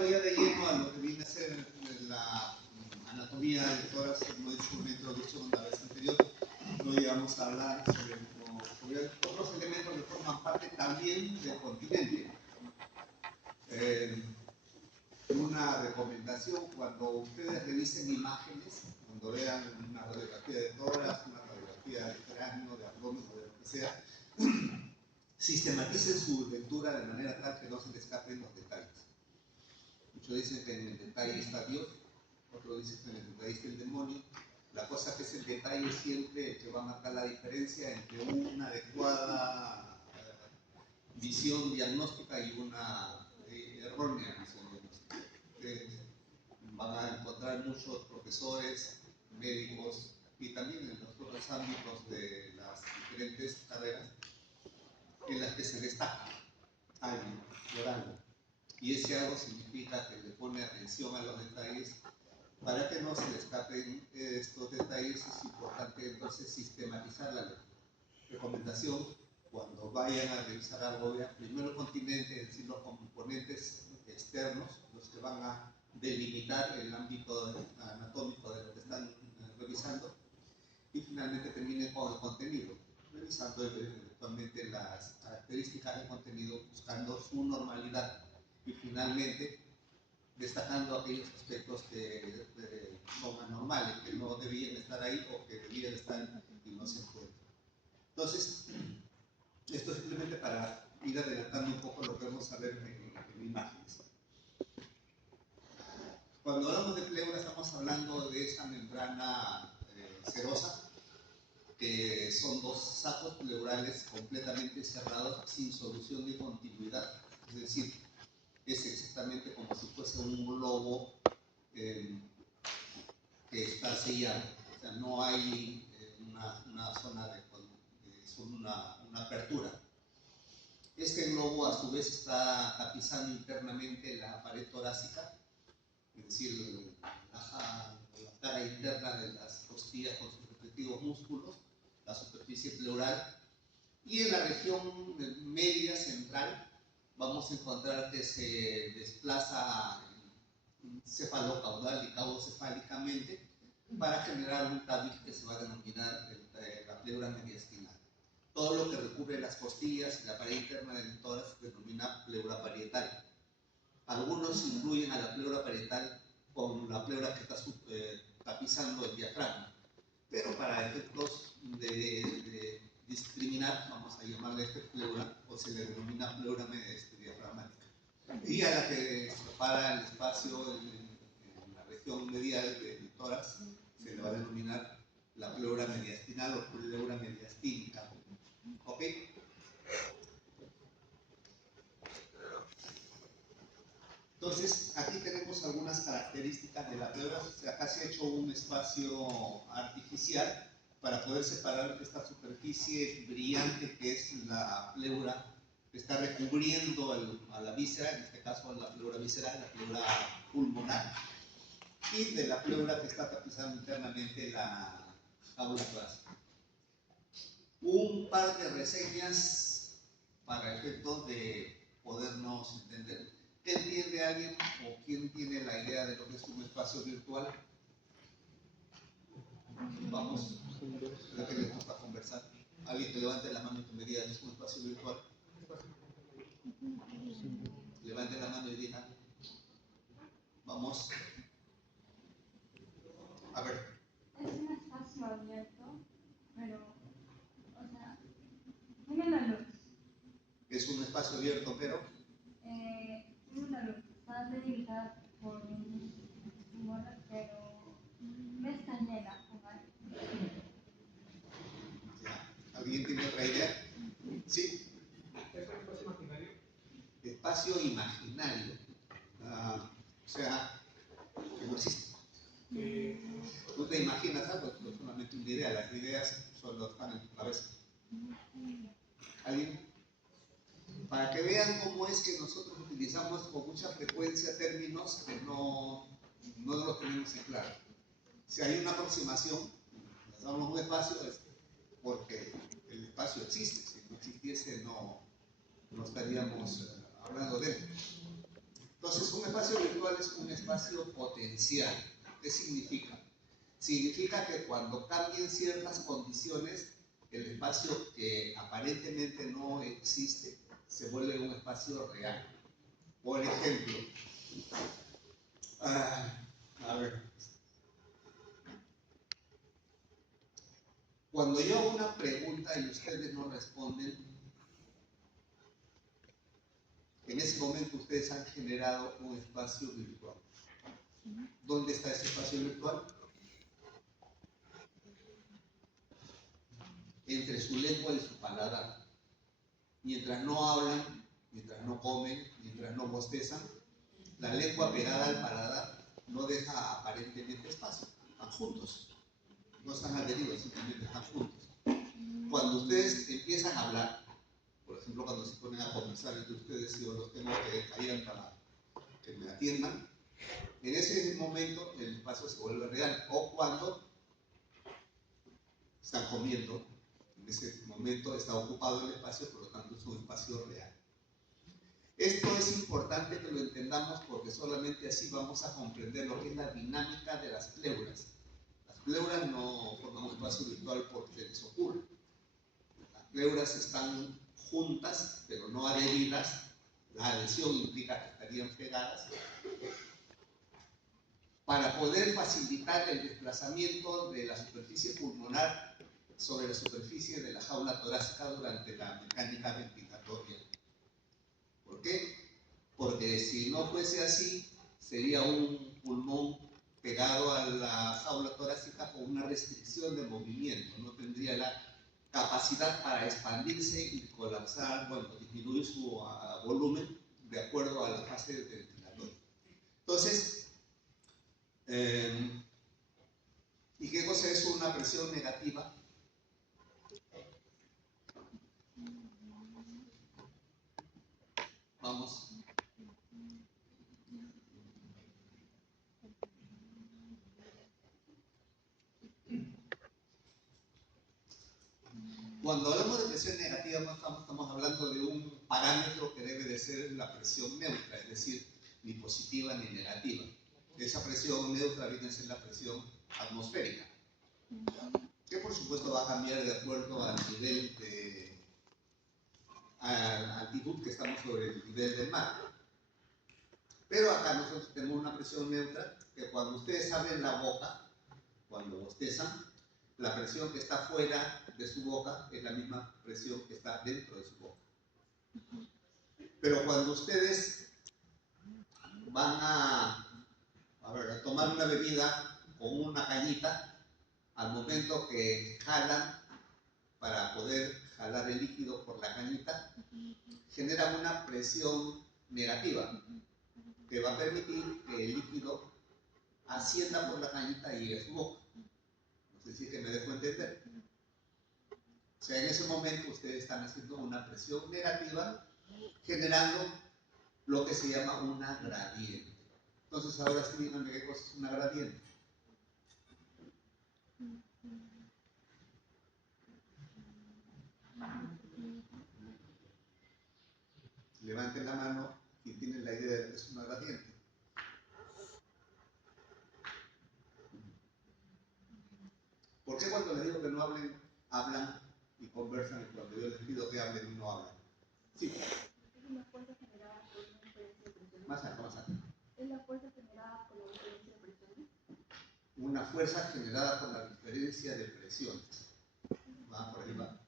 entrando ya de lleno a lo que viene a ser la anatomía del tórax, como he dicho en una introducción la vez anterior, hoy vamos a hablar sobre otros elementos que forman parte también del continente. Una recomendación: cuando ustedes revisen imágenes, cuando vean una radiografía de tórax, una radiografía de cráneo, de abdomen o de lo que sea, sistematicen su lectura de manera tal que no se les escapen los detalles. Muchos dicen que en el detalle está Dios, otros dicen que en el detalle está el demonio. La cosa que es el detalle siempre que va a marcar la diferencia entre una adecuada visión diagnóstica y una errónea visión diagnóstica. Van a encontrar muchos profesores, médicos y también en los otros ámbitos de las diferentes carreras en las que se destaca alguien por algo. Y ese algo significa que le pone atención a los detalles. Para que no se le escapen estos detalles es importante entonces sistematizar la lectura. Recomendación: cuando vayan a revisar algo, vean primero el continente, es decir, los componentes externos, los que van a delimitar el ámbito anatómico de lo que están revisando, y finalmente terminen con el contenido, revisando eventualmente las características del contenido, buscando su normalidad y finalmente destacando aquellos aspectos que son anormales, que no debían estar ahí o que debían estar y no se encuentran. Entonces, esto es simplemente para ir adelantando un poco lo que vamos a ver en imágenes. Cuando hablamos de pleura estamos hablando de esa membrana serosa, que son dos sacos pleurales completamente cerrados sin solución de continuidad, es decir, es exactamente como si fuese un globo que está sellado, o sea, no hay una zona de una apertura. Este globo a su vez está tapizando internamente la pared torácica, es decir, la cara interna de las costillas con sus respectivos músculos, la superficie pleural, y en la región media central vamos a encontrar que se desplaza cefalocaudal y caudocefálicamente para generar un tabique que se va a denominar la pleura mediastinal. Todo lo que recubre las costillas y la pared interna del tórax se denomina pleura parietal. Algunos incluyen a la pleura parietal con la pleura que está tapizando el diafragma, pero para efectos de discriminar, vamos a llamarle pleura, o se le denomina pleura diafragmática. Y a la que separa el espacio en la región medial del tórax se le va a denominar la pleura mediastinal o pleura mediastínica. ¿Ok? Entonces, aquí tenemos algunas características de la pleura. Acá se ha hecho un espacio artificial para poder separar esta superficie brillante que es la pleura que está recubriendo a la víscera, en este caso a la pleura visceral, la pleura pulmonar, y de la pleura que está tapizando internamente la cápsula torácica. Un par de reseñas para efectos de podernos entender. ¿Qué entiende alguien o quién tiene la idea de lo que es un espacio virtual? Vamos, creo que les gusta conversar. Alguien que levante la mano y que me diga, ¿es un espacio virtual? Levante la mano y diga. Vamos. A ver. Es un espacio abierto, pero, o sea, tiene una luz. Es un espacio abierto, pero. Tiene una luz. Está delimitada por un borde, pero no está llena con aire. ¿Alguien tiene otra idea? ¿Sí? ¿Es un espacio imaginario? Espacio imaginario. O sea, que no existe. Tú te imaginas algo, es solamente una idea. Las ideas solo están en tu cabeza. ¿Alguien? Para que vean cómo es que nosotros utilizamos con mucha frecuencia términos que no los tenemos en claro. Si hay una aproximación, damos un espacio, es porque el espacio existe. Si no existiese, no estaríamos hablando de él. Entonces, un espacio virtual es un espacio potencial. ¿Qué significa? Significa que cuando cambien ciertas condiciones, el espacio que aparentemente no existe se vuelve un espacio real. Por ejemplo, a ver, cuando yo hago una pregunta y ustedes no responden, en ese momento ustedes han generado un espacio virtual. ¿Dónde está ese espacio virtual? Entre su lengua y su paladar. Mientras no hablan, mientras no comen, mientras no bostezan, la lengua pegada al paladar no deja aparentemente espacio. Están juntos. No están adheridos, simplemente están juntos. Cuando ustedes empiezan a hablar, por ejemplo, cuando se ponen a conversar entre ustedes y yo los tengo que callar para que me atiendan, en ese momento el espacio se vuelve real. O cuando están comiendo, en ese momento está ocupado el espacio, por lo tanto es un espacio real. Esto es importante que lo entendamos porque solamente así vamos a comprender lo que es la dinámica de las pleuras. Las pleuras no forman un espacio virtual porque les ocurre. Las pleuras están juntas, pero no adheridas. La adhesión implica que estarían pegadas para poder facilitar el desplazamiento de la superficie pulmonar sobre la superficie de la jaula torácica durante la mecánica ventilatoria. ¿Por qué? Porque si no fuese así, sería un pulmón pegado a la jaula torácica con una restricción de movimiento, no tendría la capacidad para expandirse y colapsar, bueno, disminuir su volumen de acuerdo a la fase ventilatoria. Entonces, ¿y qué cosa es una presión negativa? Vamos. Cuando hablamos de presión negativa, no estamos hablando de un parámetro que debe de ser la presión neutra, es decir, ni positiva ni negativa. Esa presión neutra viene a ser la presión atmosférica, que por supuesto va a cambiar de acuerdo al nivel de altitud que estamos sobre el nivel del mar. Pero acá nosotros tenemos una presión neutra que cuando ustedes abren la boca, cuando bostezan, la presión que está fuera de su boca es la misma presión que está dentro de su boca. Pero cuando ustedes van a tomar una bebida con una cañita, al momento que jalan para poder jalar el líquido por la cañita, genera una presión negativa que va a permitir que el líquido ascienda por la cañita y llegue a su boca. No sé si es que me dejo entender. O sea, en ese momento ustedes están haciendo una presión negativa, generando lo que se llama una gradiente. Entonces, ahora sí díganme qué cosa es una gradiente. Levanten la mano y tienen la idea de que es una gradiente. ¿Por qué cuando les digo que no hablen, hablan y conversan, y cuando yo les pido que hablen, no hablan? Sí. Es una fuerza generada por una diferencia de presión. Más alto, más alto. Es la fuerza generada por la diferencia de presión. Una fuerza generada por la diferencia de presiones. Va por ahí, va.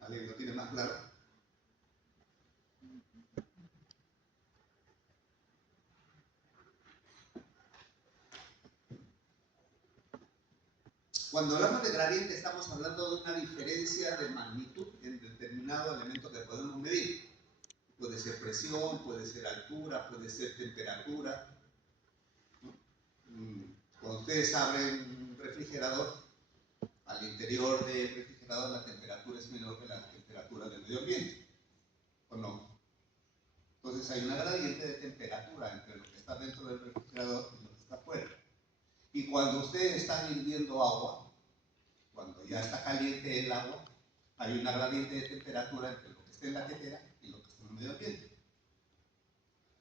¿Alguien lo tiene más claro? Cuando hablamos de gradiente estamos hablando de una diferencia de magnitud en determinado elemento que podemos medir. Puede ser presión, puede ser altura, puede ser temperatura. Cuando ustedes abren un refrigerador, al interior del refrigerador la temperatura es menor que la temperatura del medio ambiente, ¿o no? Entonces hay una gradiente de temperatura entre lo que está dentro del refrigerador y lo que está afuera. Y cuando ustedes están hirviendo agua, cuando ya está caliente el agua, hay una gradiente de temperatura entre lo que está en la tetera y lo que está en el medio ambiente.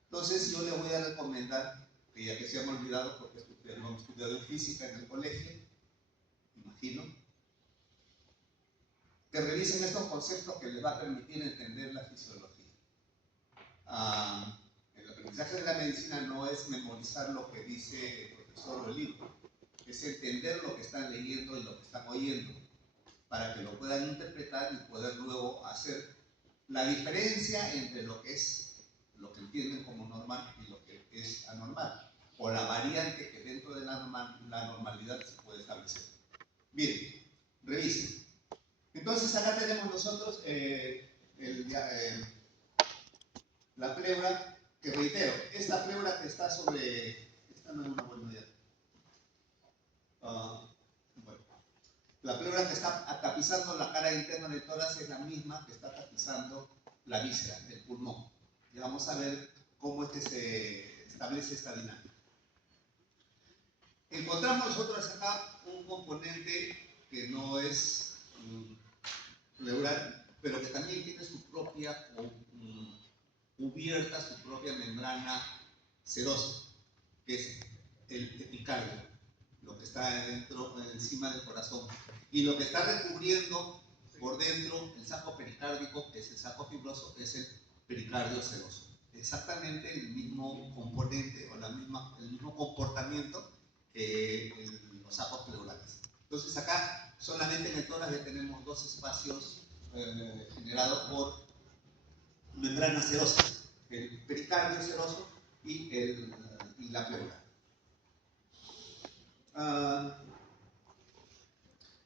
Entonces yo le voy a recomendar, que ya que se me ha olvidado, porque ustedes lo han estudiado en física en el colegio, imagino, que revisen estos conceptos que les va a permitir entender la fisiología. El aprendizaje de la medicina no es memorizar lo que dice el profesor o el libro, es entender lo que están leyendo y lo que están oyendo, para que lo puedan interpretar y poder luego hacer la diferencia entre lo que entienden como normal y lo que es anormal, o la variante que dentro de la normalidad se puede establecer. Bien, revisen. Entonces acá tenemos nosotros la pleura, que reitero, esta pleura que está sobre, esta no es una buena idea. Bueno, la pleura que está tapizando la cara interna del tórax es la misma que está tapizando la víscera, el pulmón. Y vamos a ver cómo se establece esta dinámica. Encontramos nosotros acá un componente que no es pleural, pero que también tiene su propia cubierta, su propia membrana serosa, que es el epicardio, lo que está encima del corazón, y lo que está recubriendo por dentro el saco pericárdico, que es el saco fibroso, es el pericardio seroso. Exactamente el mismo componente o el mismo comportamiento que los sacos pleurales. Entonces acá solamente en el tórax ya tenemos dos espacios generados por membranas serosas, el pericardio seroso y la pleura.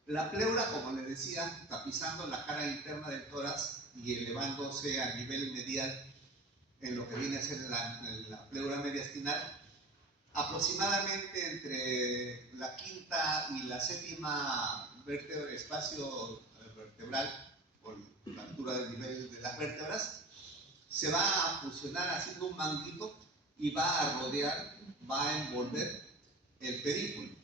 La pleura, como les decía, tapizando la cara interna del tórax y elevándose a nivel medial en lo que viene a ser la pleura mediastinal, aproximadamente entre la quinta y la séptima espacio vertebral, por la altura del nivel de las vértebras, se va a fusionar haciendo un manguito y va a rodear, va a envolver el pedículo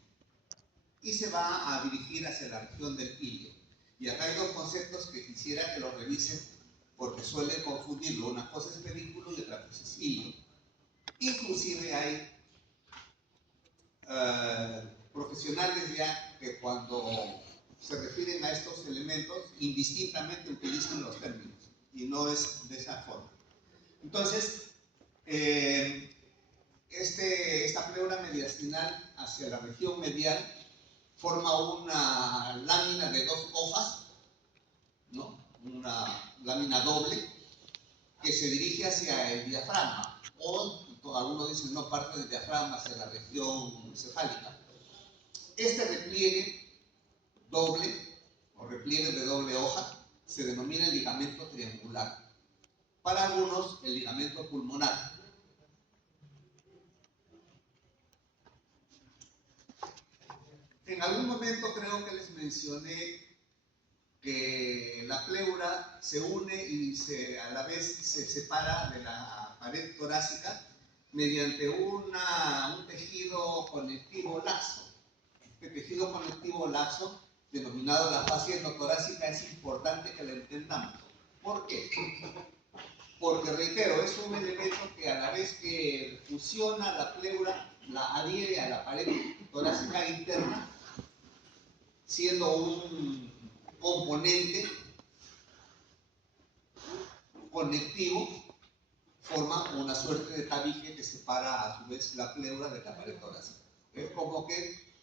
y se va a dirigir hacia la región del ilio. Y acá hay dos conceptos que quisiera que los revisen porque suelen confundirlo. Una cosa es pedículo y otra cosa es ilio. Inclusive hay profesionales ya que cuando se refieren a estos elementos indistintamente utilizan los términos y no es de esa forma. Entonces, esta pleura mediastinal hacia la región medial forma una lámina de dos hojas, ¿no? Una lámina doble que se dirige hacia el diafragma, o algunos dicen no, parte del diafragma hacia la región cefálica. Este repliegue doble o repliegue de doble hoja se denomina el ligamento triangular. Para algunos, el ligamento pulmonar. En algún momento creo que les mencioné que la pleura se une y a la vez se separa de la pared torácica mediante un tejido conectivo laxo. Este tejido conectivo laxo, denominado la fascia endotorácica, es importante que lo entendamos. ¿Por qué? Porque, reitero, es un elemento que a la vez que fusiona la pleura, la adhiere a la pared torácica interna, siendo un componente conectivo, forma una suerte de tabique que separa a su vez la pleura de la pared torácica. Es como que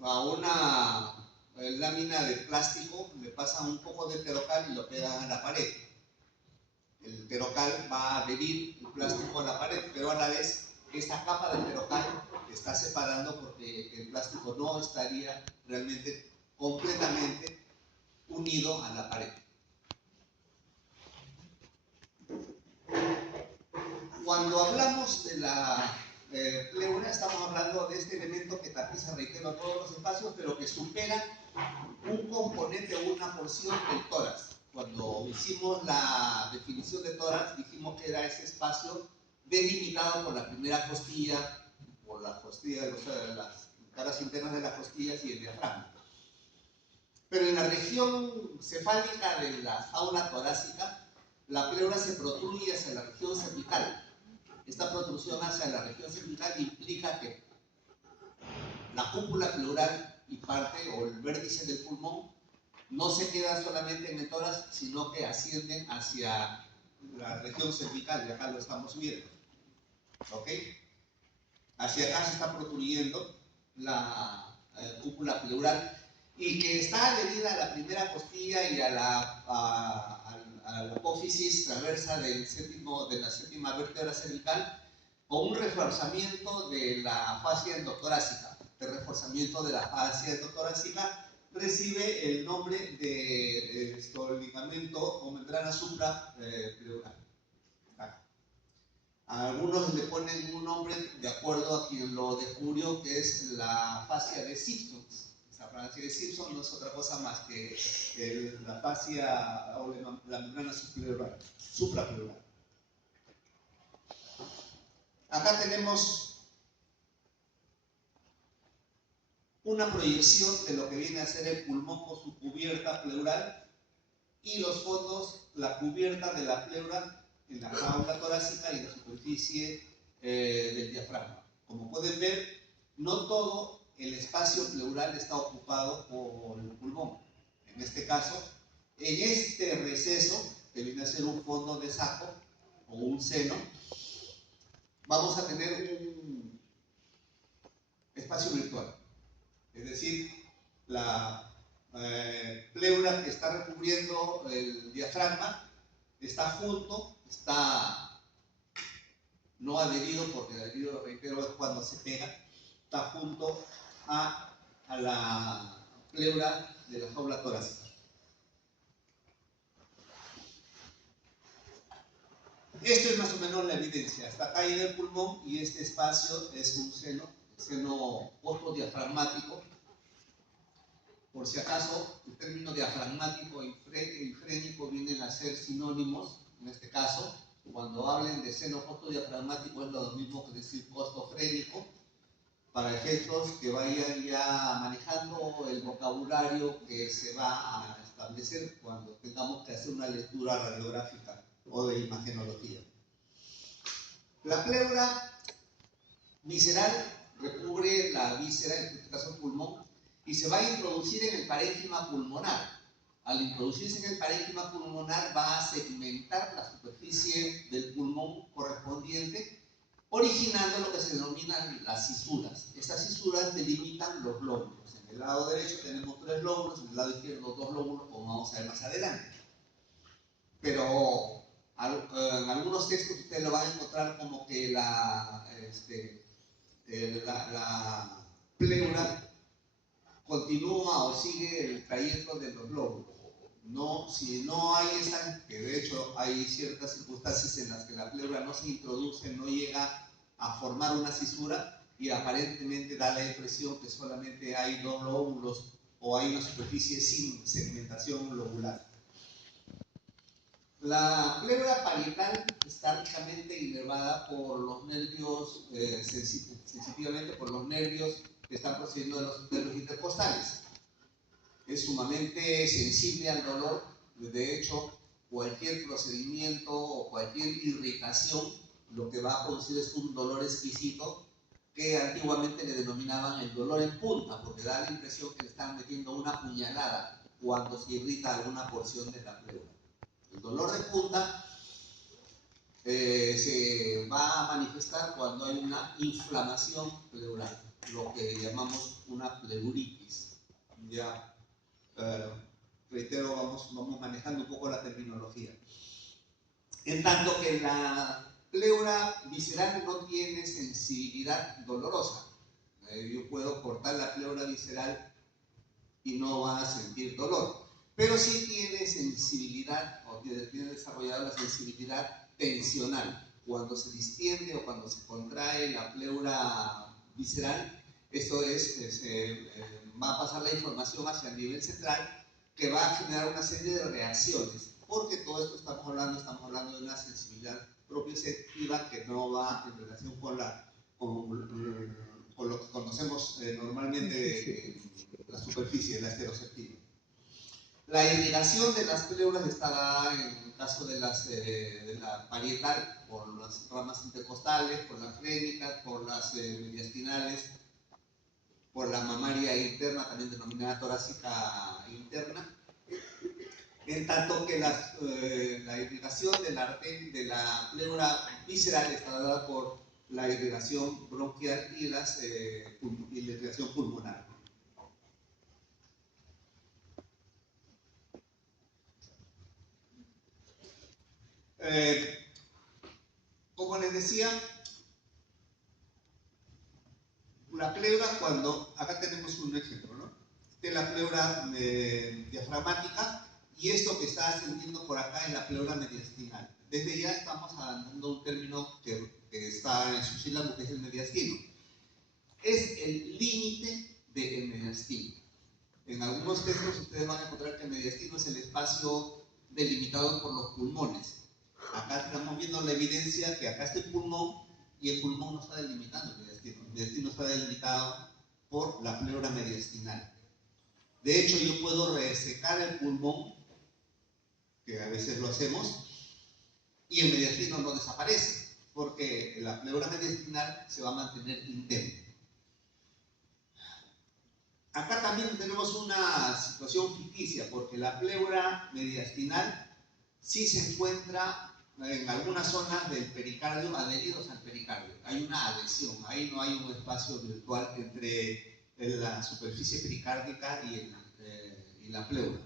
a una lámina de plástico le pasa un poco de terocal y lo pegan a la pared. El terocal va a adherir el plástico a la pared, pero a la vez esta capa de terocal está separando porque el plástico no estaría realmente completamente unido a la pared. Cuando hablamos de la pleura, estamos hablando de este elemento que tapiza, reitero, todos los espacios, pero que supera un componente o una porción del tórax. Cuando hicimos la definición de tórax, dijimos que era ese espacio delimitado por la primera costilla, por la costilla, las caras internas de las costillas y el diafragma. Pero en la región cefálica de la fauna torácica, la pleura se protruye hacia la región cervical. esta protrusión hacia la región cervical implica que la cúpula pleural y parte o el vértice del pulmón no se quedan solamente en el tórax, sino que ascienden hacia la región cervical, y acá lo estamos viendo. ¿Ok? Hacia acá se está protruyendo la cúpula pleural y que está adherida a la primera costilla y a la apófisis transversa de la séptima vértebra cervical, con un reforzamiento de la fascia endotorácica. El reforzamiento de la fascia endotorácica recibe el nombre de ligamento o membrana suprapleural. Algunos le ponen un nombre de acuerdo a quien lo descubrió, que es la fascia de Simpson. Esa fascia de Simpson no es otra cosa más que la fascia o la membrana suprapleural. Acá tenemos una proyección de lo que viene a ser el pulmón con su cubierta pleural y los fondos, la cubierta de la pleura en la jaula torácica y la superficie del diafragma. Como pueden ver, no todo el espacio pleural está ocupado por el pulmón. En este caso, en este receso, que viene a ser un fondo de saco o un seno, vamos a tener un espacio virtual. Es decir, la pleura que está recubriendo el diafragma está junto, está no adherido, porque adherido, reitero, es cuando se pega, está junto a la pleura de la jaula torácica. Esto es más o menos la evidencia. Hasta acá llega el pulmón y este espacio es un seno postdiafragmático. Por si acaso, el término diafragmático y frénico vienen a ser sinónimos. En este caso, cuando hablen de seno postdiafragmático es lo mismo que decir costofrénico, para efectos que vayan ya manejando el vocabulario que se va a establecer cuando tengamos que hacer una lectura radiográfica o de imagenología. La pleura visceral recubre la víscera, en este caso el pulmón, y se va a introducir en el parénquima pulmonar. Al introducirse en el parénquima pulmonar va a segmentar la superficie del pulmón correspondiente, originando lo que se denominan las cisuras. Estas cisuras delimitan los lóbulos. En el lado derecho tenemos 3 lóbulos, en el lado izquierdo 2 lóbulos, como vamos a ver más adelante. Pero en algunos textos ustedes lo van a encontrar como que la pleura continúa o sigue el trayecto de los lóbulos. No, si no hay esta, que de hecho hay ciertas circunstancias en las que la pleura no se introduce, no llega a formar una cisura y aparentemente da la impresión que solamente hay 2 lóbulos o hay una superficie sin segmentación lobular. La pleura parietal está ricamente inervada por los nervios, sensitivamente por los nervios que están procediendo de los nervios intercostales. Es sumamente sensible al dolor. De hecho, cualquier procedimiento o cualquier irritación lo que va a producir es un dolor exquisito que antiguamente le denominaban el dolor en punta, porque da la impresión que le están metiendo una puñalada cuando se irrita alguna porción de la pleura. El dolor de punta se va a manifestar cuando hay una inflamación pleural, lo que llamamos una pleuritis. Ya, reitero, vamos manejando un poco la terminología. En tanto que la pleura visceral no tiene sensibilidad dolorosa. Yo puedo cortar la pleura visceral y no va a sentir dolor. Pero sí tiene sensibilidad, o tiene desarrollada la sensibilidad tensional. Cuando se distiende o cuando se contrae la pleura visceral, esto va a pasar la información hacia el nivel central, que va a generar una serie de reacciones. Porque todo esto estamos hablando de una sensibilidad propioceptiva que no va en relación con lo que conocemos normalmente de la superficie, la esteroceptiva. La irrigación de las pleuras está dada en el caso de la parietal por las ramas intercostales, por las frénicas, por las mediastinales, por la mamaria interna, también denominada torácica interna, en tanto que la irrigación de la pleura visceral está dada por la irrigación bronquial y la irrigación pulmonar. Como les decía, la pleura acá tenemos un ejemplo, ¿no? De la pleura diafragmática, y esto que está ascendiendo por acá es la pleura mediastinal. Desde ya estamos dando un término que está en su sílabo, que es el mediastino. Es el límite del mediastino. En algunos textos ustedes van a encontrar que el mediastino es el espacio delimitado por los pulmones. Acá estamos viendo la evidencia que acá está el pulmón, y el pulmón no está delimitando el mediastino. El mediastino está delimitado por la pleura mediastinal. De hecho, yo puedo resecar el pulmón, que a veces lo hacemos, y el mediastino no desaparece, porque la pleura mediastinal se va a mantener indemne. Acá también tenemos una situación ficticia, porque la pleura mediastinal sí se encuentra en algunas zonas del pericardio, adheridos al pericardio. Hay una adhesión, ahí no hay un espacio virtual entre la superficie pericárdica y la pleura.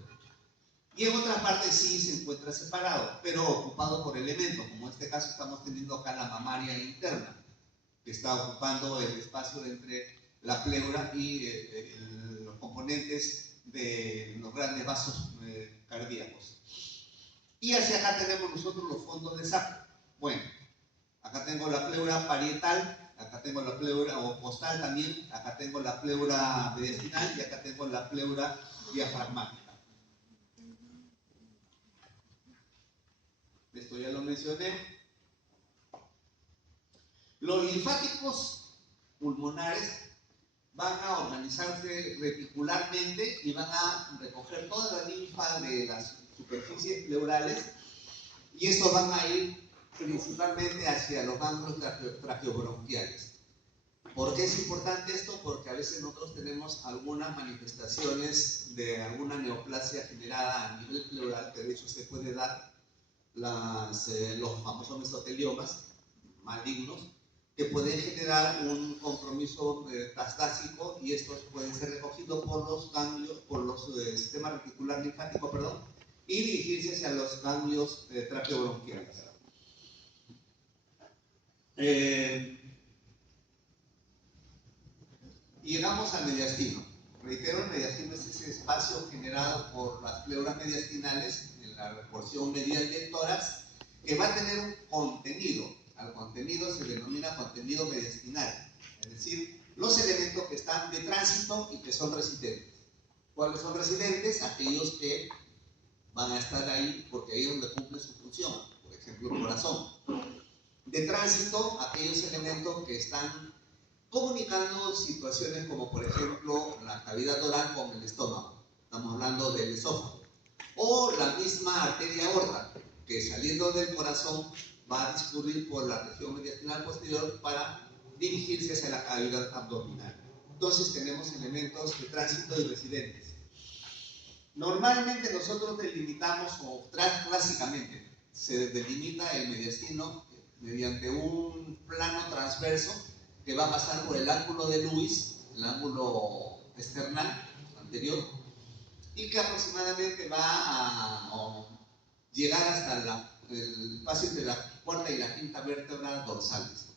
Y en otras partes sí se encuentra separado, pero ocupado por elementos, como en este caso estamos teniendo acá la mamaria interna, que está ocupando el espacio entre la pleura y los componentes de los grandes vasos cardíacos. Y hacia acá tenemos nosotros los fondos de sacro. Bueno, acá tengo la pleura parietal, acá tengo la pleura costal también, acá tengo la pleura mediastinal y acá tengo la pleura diafragmática. Esto ya lo mencioné. Los linfáticos pulmonares van a organizarse reticularmente y van a recoger toda la linfa de las superficies pleurales, y estos van a ir principalmente hacia los ganglios traqueobronquiales. ¿Por qué es importante esto? Porque a veces nosotros tenemos algunas manifestaciones de alguna neoplasia generada a nivel pleural, que de hecho se puede dar los famosos mesoteliomas malignos, que pueden generar un compromiso metastásico, y estos pueden ser recogidos por los ganglios, por los sistemas reticular linfático, y dirigirse hacia los ganglios traqueobronquiales. Llegamos al mediastino. Reitero, el mediastino es ese espacio generado por las pleuras mediastinales en la porción medial del tórax, que va a tener un contenido. Al contenido se denomina contenido mediastinal, es decir, los elementos que están de tránsito y que son residentes. ¿Cuáles son residentes? Aquellos que van a estar ahí porque ahí es donde cumple su función, por ejemplo el corazón. De tránsito, aquellos elementos que están comunicando situaciones como por ejemplo la cavidad oral con el estómago, estamos hablando del esófago, o la misma arteria aorta, que saliendo del corazón va a discurrir por la región mediastinal posterior para dirigirse hacia la cavidad abdominal. Entonces tenemos elementos de tránsito y residentes. Normalmente nosotros delimitamos, o clásicamente se delimita el mediastino mediante un plano transverso que va a pasar por el ángulo de Lewis, el ángulo external anterior, y que aproximadamente va a llegar hasta el espacio entre la cuarta y la quinta vértebra dorsales.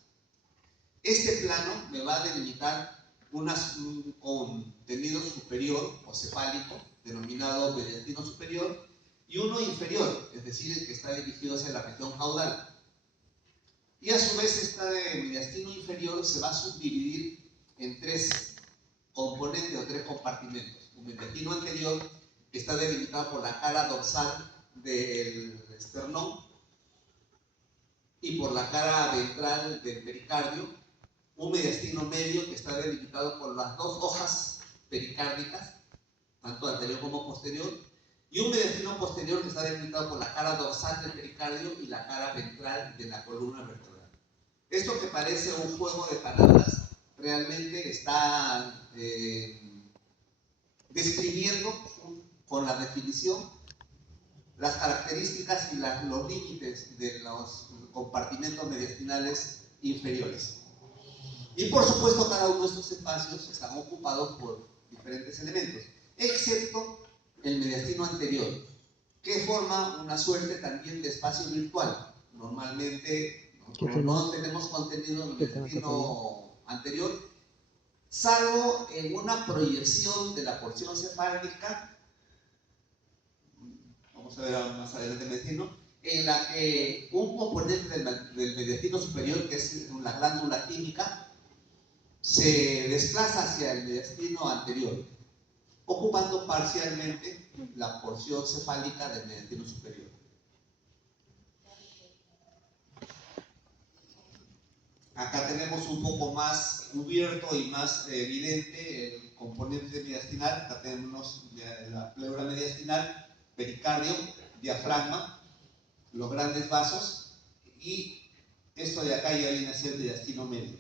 Este plano me va a delimitar un contenido superior o cefálico, denominado mediastino superior, y uno inferior, es decir, el que está dirigido hacia la región caudal. Y a su vez, este mediastino inferior se va a subdividir en tres componentes o tres compartimentos. Un mediastino anterior, que está delimitado por la cara dorsal del esternón y por la cara ventral del pericardio. Un mediastino medio, que está delimitado por las dos hojas pericárdicas, tanto anterior como posterior, y un mediastino posterior que está delimitado por la cara dorsal del pericardio y la cara ventral de la columna vertebral. Esto que parece un juego de palabras realmente está describiendo con la definición las características y los límites de los compartimentos mediastinales inferiores. Y por supuesto cada uno de estos espacios están ocupados por diferentes elementos, excepto el mediastino anterior, que forma una suerte también de espacio virtual. Normalmente nosotros no tenemos contenido en el mediastino anterior, salvo en una proyección de la porción cefálica, vamos a ver más adelante el mediastino, en la que un componente del mediastino superior, que es la glándula tímica, se desplaza hacia el mediastino anterior, ocupando parcialmente la porción cefálica del mediastino superior. Acá tenemos un poco más cubierto y más evidente el componente mediastinal. Acá tenemos la pleura mediastinal, pericardio, diafragma, los grandes vasos, y esto de acá ya viene a ser mediastino medio.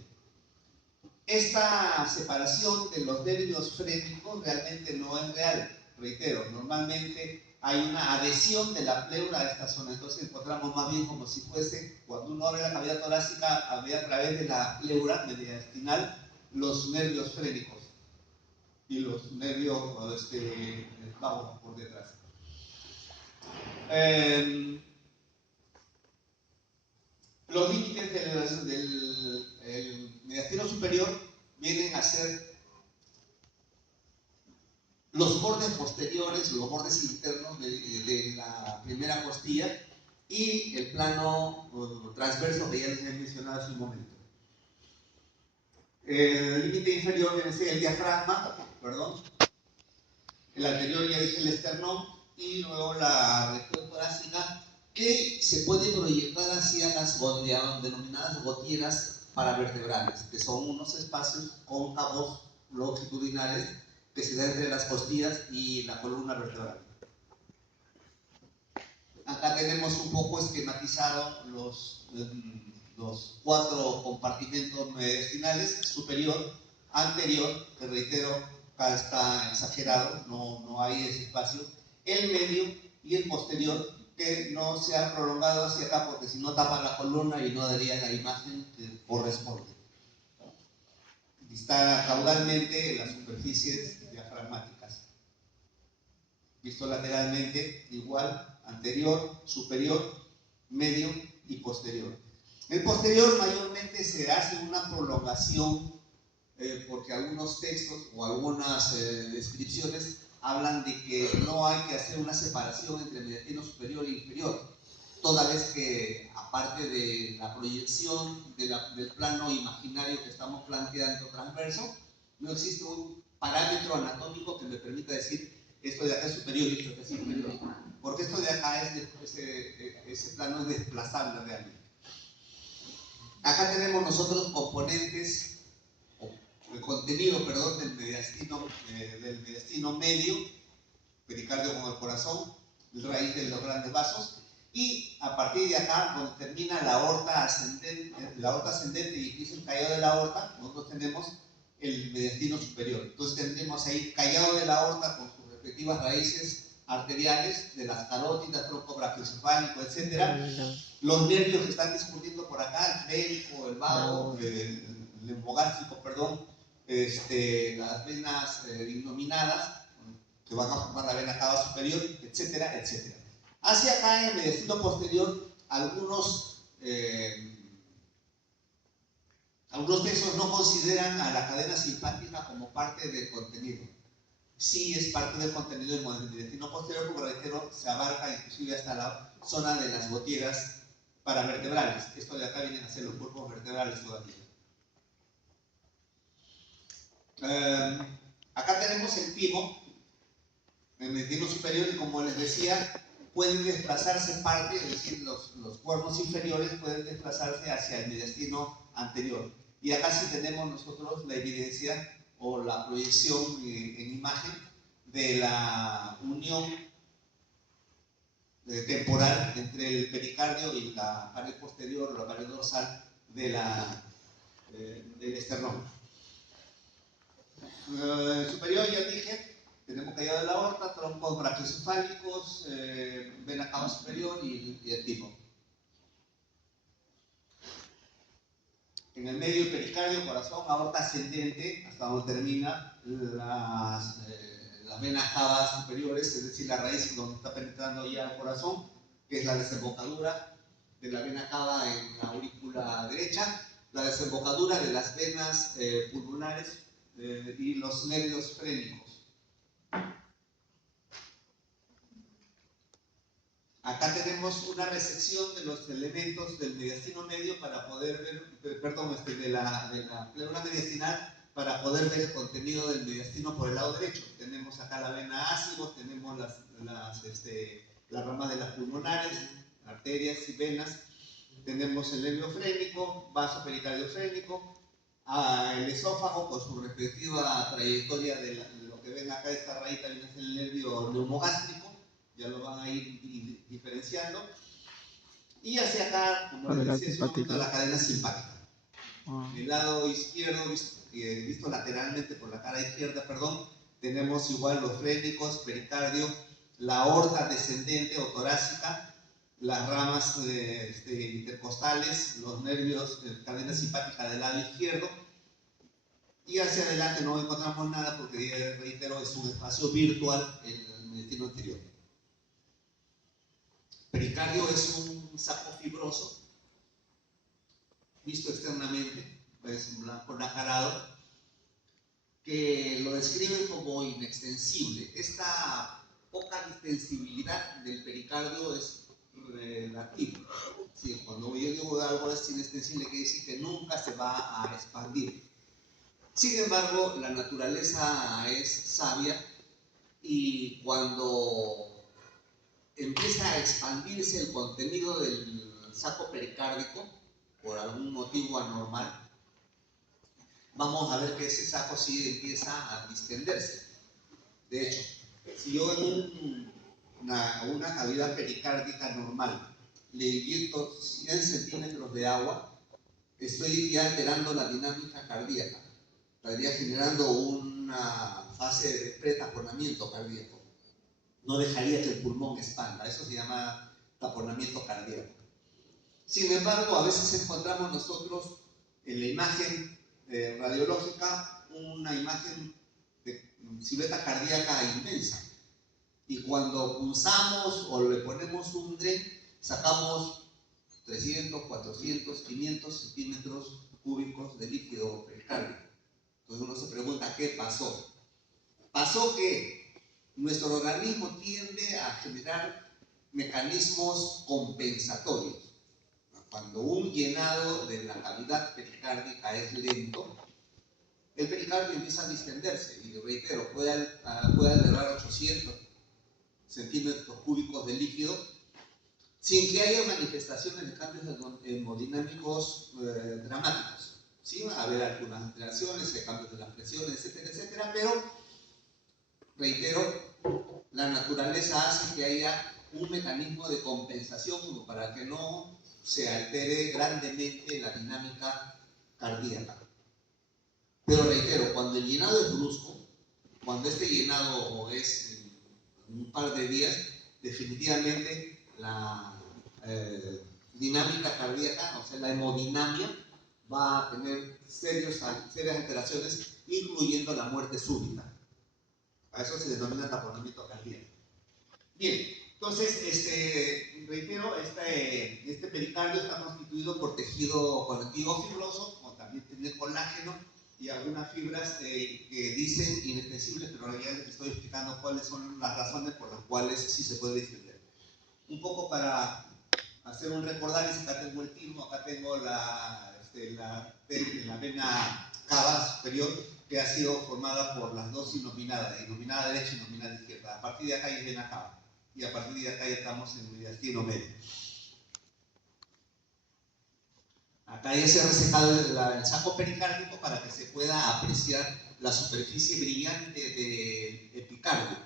Esta separación de los nervios frénicos realmente no es real. Reitero, normalmente hay una adhesión de la pleura a esta zona, entonces encontramos más bien como si fuese, cuando uno abre la cavidad torácica, ve a través de la pleura mediastinal los nervios frénicos y los nervios vagos por detrás. Los límites del mediastino superior vienen a ser los bordes posteriores, los bordes internos de la primera costilla y el plano transverso que ya les he mencionado hace un momento. El límite inferior viene a ser el diafragma, el anterior ya dije el esternón, y luego la región torácica, que se puede proyectar hacia las denominadas gotieras paravertebrales, que son unos espacios cóncavos longitudinales que se dan entre las costillas y la columna vertebral. Acá tenemos un poco esquematizado los 4 compartimentos mediastinales: superior, anterior, que reitero, acá está exagerado, no hay ese espacio, el medio y el posterior, que no se ha prolongado hacia acá porque si no tapa la columna y no daría la imagen que corresponde. Está caudalmente en las superficies diafragmáticas. Visto lateralmente, igual, anterior, superior, medio y posterior. El posterior mayormente se hace una prolongación porque algunos textos o algunas descripciones hablan de que no hay que hacer una separación entre mediastino superior e inferior, toda vez que, aparte de la proyección del plano imaginario que estamos planteando transverso, no existe un parámetro anatómico que me permita decir esto de acá es superior y esto de acá es inferior, porque esto de acá ese plano es desplazable realmente. Acá tenemos nosotros componentes, el contenido, del mediastino medio, pericardio con el corazón, la raíz de los grandes vasos, y a partir de acá, donde termina la aorta ascendente y empieza el callado de la aorta, nosotros tenemos el mediastino superior. Entonces tendremos ahí callado de la aorta con sus respectivas raíces arteriales de las carótidas, tronco brachiocefálico, etc. Los nervios que están discurriendo por acá, el frénico, el vago, el lembogástrico, las venas innominadas, que van a formar la vena cava superior, etcétera, etcétera. Hacia acá, en el mediastino posterior, algunos textos no consideran a la cadena simpática como parte del contenido. Sí es parte del contenido del mediastino posterior, porque reitero, se abarca inclusive hasta la zona de las gotieras paravertebrales. Esto de acá vienen a ser los cuerpos vertebrales todavía. Acá tenemos el timo, el mediastino superior, y como les decía, pueden desplazarse parte, es decir, los cuernos inferiores pueden desplazarse hacia el mediastino anterior. Y acá sí tenemos nosotros la evidencia o la proyección en imagen de la unión temporal entre el pericardio y la pared posterior o la pared dorsal del esternón. Superior ya dije, tenemos caída de la aorta, troncos brachiocefálicos, vena cava superior y el timo. En el medio, el pericardio, corazón, aorta ascendente, hasta donde termina las venas cavas superiores, es decir, la raíz donde está penetrando ya el corazón, que es la desembocadura de la vena cava en la aurícula derecha, la desembocadura de las venas pulmonares y los nervios frénicos. Acá tenemos una resección de los elementos del mediastino medio para poder ver, perdón, de la pleura mediastinal, para poder ver el contenido del mediastino por el lado derecho. Tenemos acá la vena ácido, tenemos las ramas de las pulmonares, arterias y venas, tenemos el nervio frénico, vaso pericardio frénico, el esófago con su respectiva trayectoria de lo que ven acá, esta rayita viene a ser el nervio neumogástrico, ya lo van a ir diferenciando, y hacia acá, como les decía, la cadena simpática. El lado izquierdo, visto lateralmente por la cara izquierda, perdón, tenemos igual los frénicos, pericardio, la aorta descendente o torácica, las ramas intercostales, los nervios, cadena simpática del lado izquierdo, y hacia adelante no encontramos nada porque, reitero, es un espacio virtual en el mediastino anterior. Pericardio es un saco fibroso, visto externamente, es un blanco nacarado, que lo describen como inextensible. Esta poca distensibilidad del pericardio es relativa. Sí, cuando yo digo algo es inextensible, quiere decir que nunca se va a expandir. Sin embargo, la naturaleza es sabia y cuando empieza a expandirse el contenido del saco pericárdico por algún motivo anormal, vamos a ver que ese saco sí empieza a distenderse. De hecho, si yo en una cavidad pericárdica normal le inyecto 100 centímetros de agua, estoy ya alterando la dinámica cardíaca, estaría generando una fase de pretaponamiento cardíaco. No dejaría que el pulmón expanda, eso se llama taponamiento cardíaco. Sin embargo, a veces encontramos nosotros en la imagen radiológica una imagen de silueta cardíaca inmensa, y cuando pulsamos o le ponemos un DREN, sacamos 300, 400, 500 centímetros cúbicos de líquido pericárdico. Entonces uno se pregunta, ¿qué pasó? Pasó que nuestro organismo tiende a generar mecanismos compensatorios. Cuando un llenado de la cavidad pericárdica es lento, el pericardio empieza a distenderse, y reitero, puede albergar 800 centímetros cúbicos de líquido sin que haya manifestaciones de cambios hemodinámicos dramáticos. Sí, va a haber algunas alteraciones, cambios de las presiones, etcétera, etcétera, pero reitero, la naturaleza hace que haya un mecanismo de compensación como para que no se altere grandemente la dinámica cardíaca. Pero reitero, cuando el llenado es brusco, cuando este llenado es en un par de días, definitivamente la dinámica cardíaca, o sea, la hemodinamia, va a tener serias alteraciones, incluyendo la muerte súbita. A eso se denomina taponamiento cardíaco. Bien, entonces, reitero, este pericardio está constituido por tejido conectivo fibroso, como también tiene colágeno y algunas fibras que dicen inextensibles, pero en realidad les estoy explicando cuáles son las razones por las cuales sí se puede distender. Un poco para hacer un recordaris, acá tengo el timo, acá tengo la vena cava superior, que ha sido formada por las dos inominadas derecha y nominada izquierda. A partir de acá hay vena cava, y a partir de acá ya estamos en el mediastino medio. Acá ya se ha resecado el saco pericárdico para que se pueda apreciar la superficie brillante del epicardio.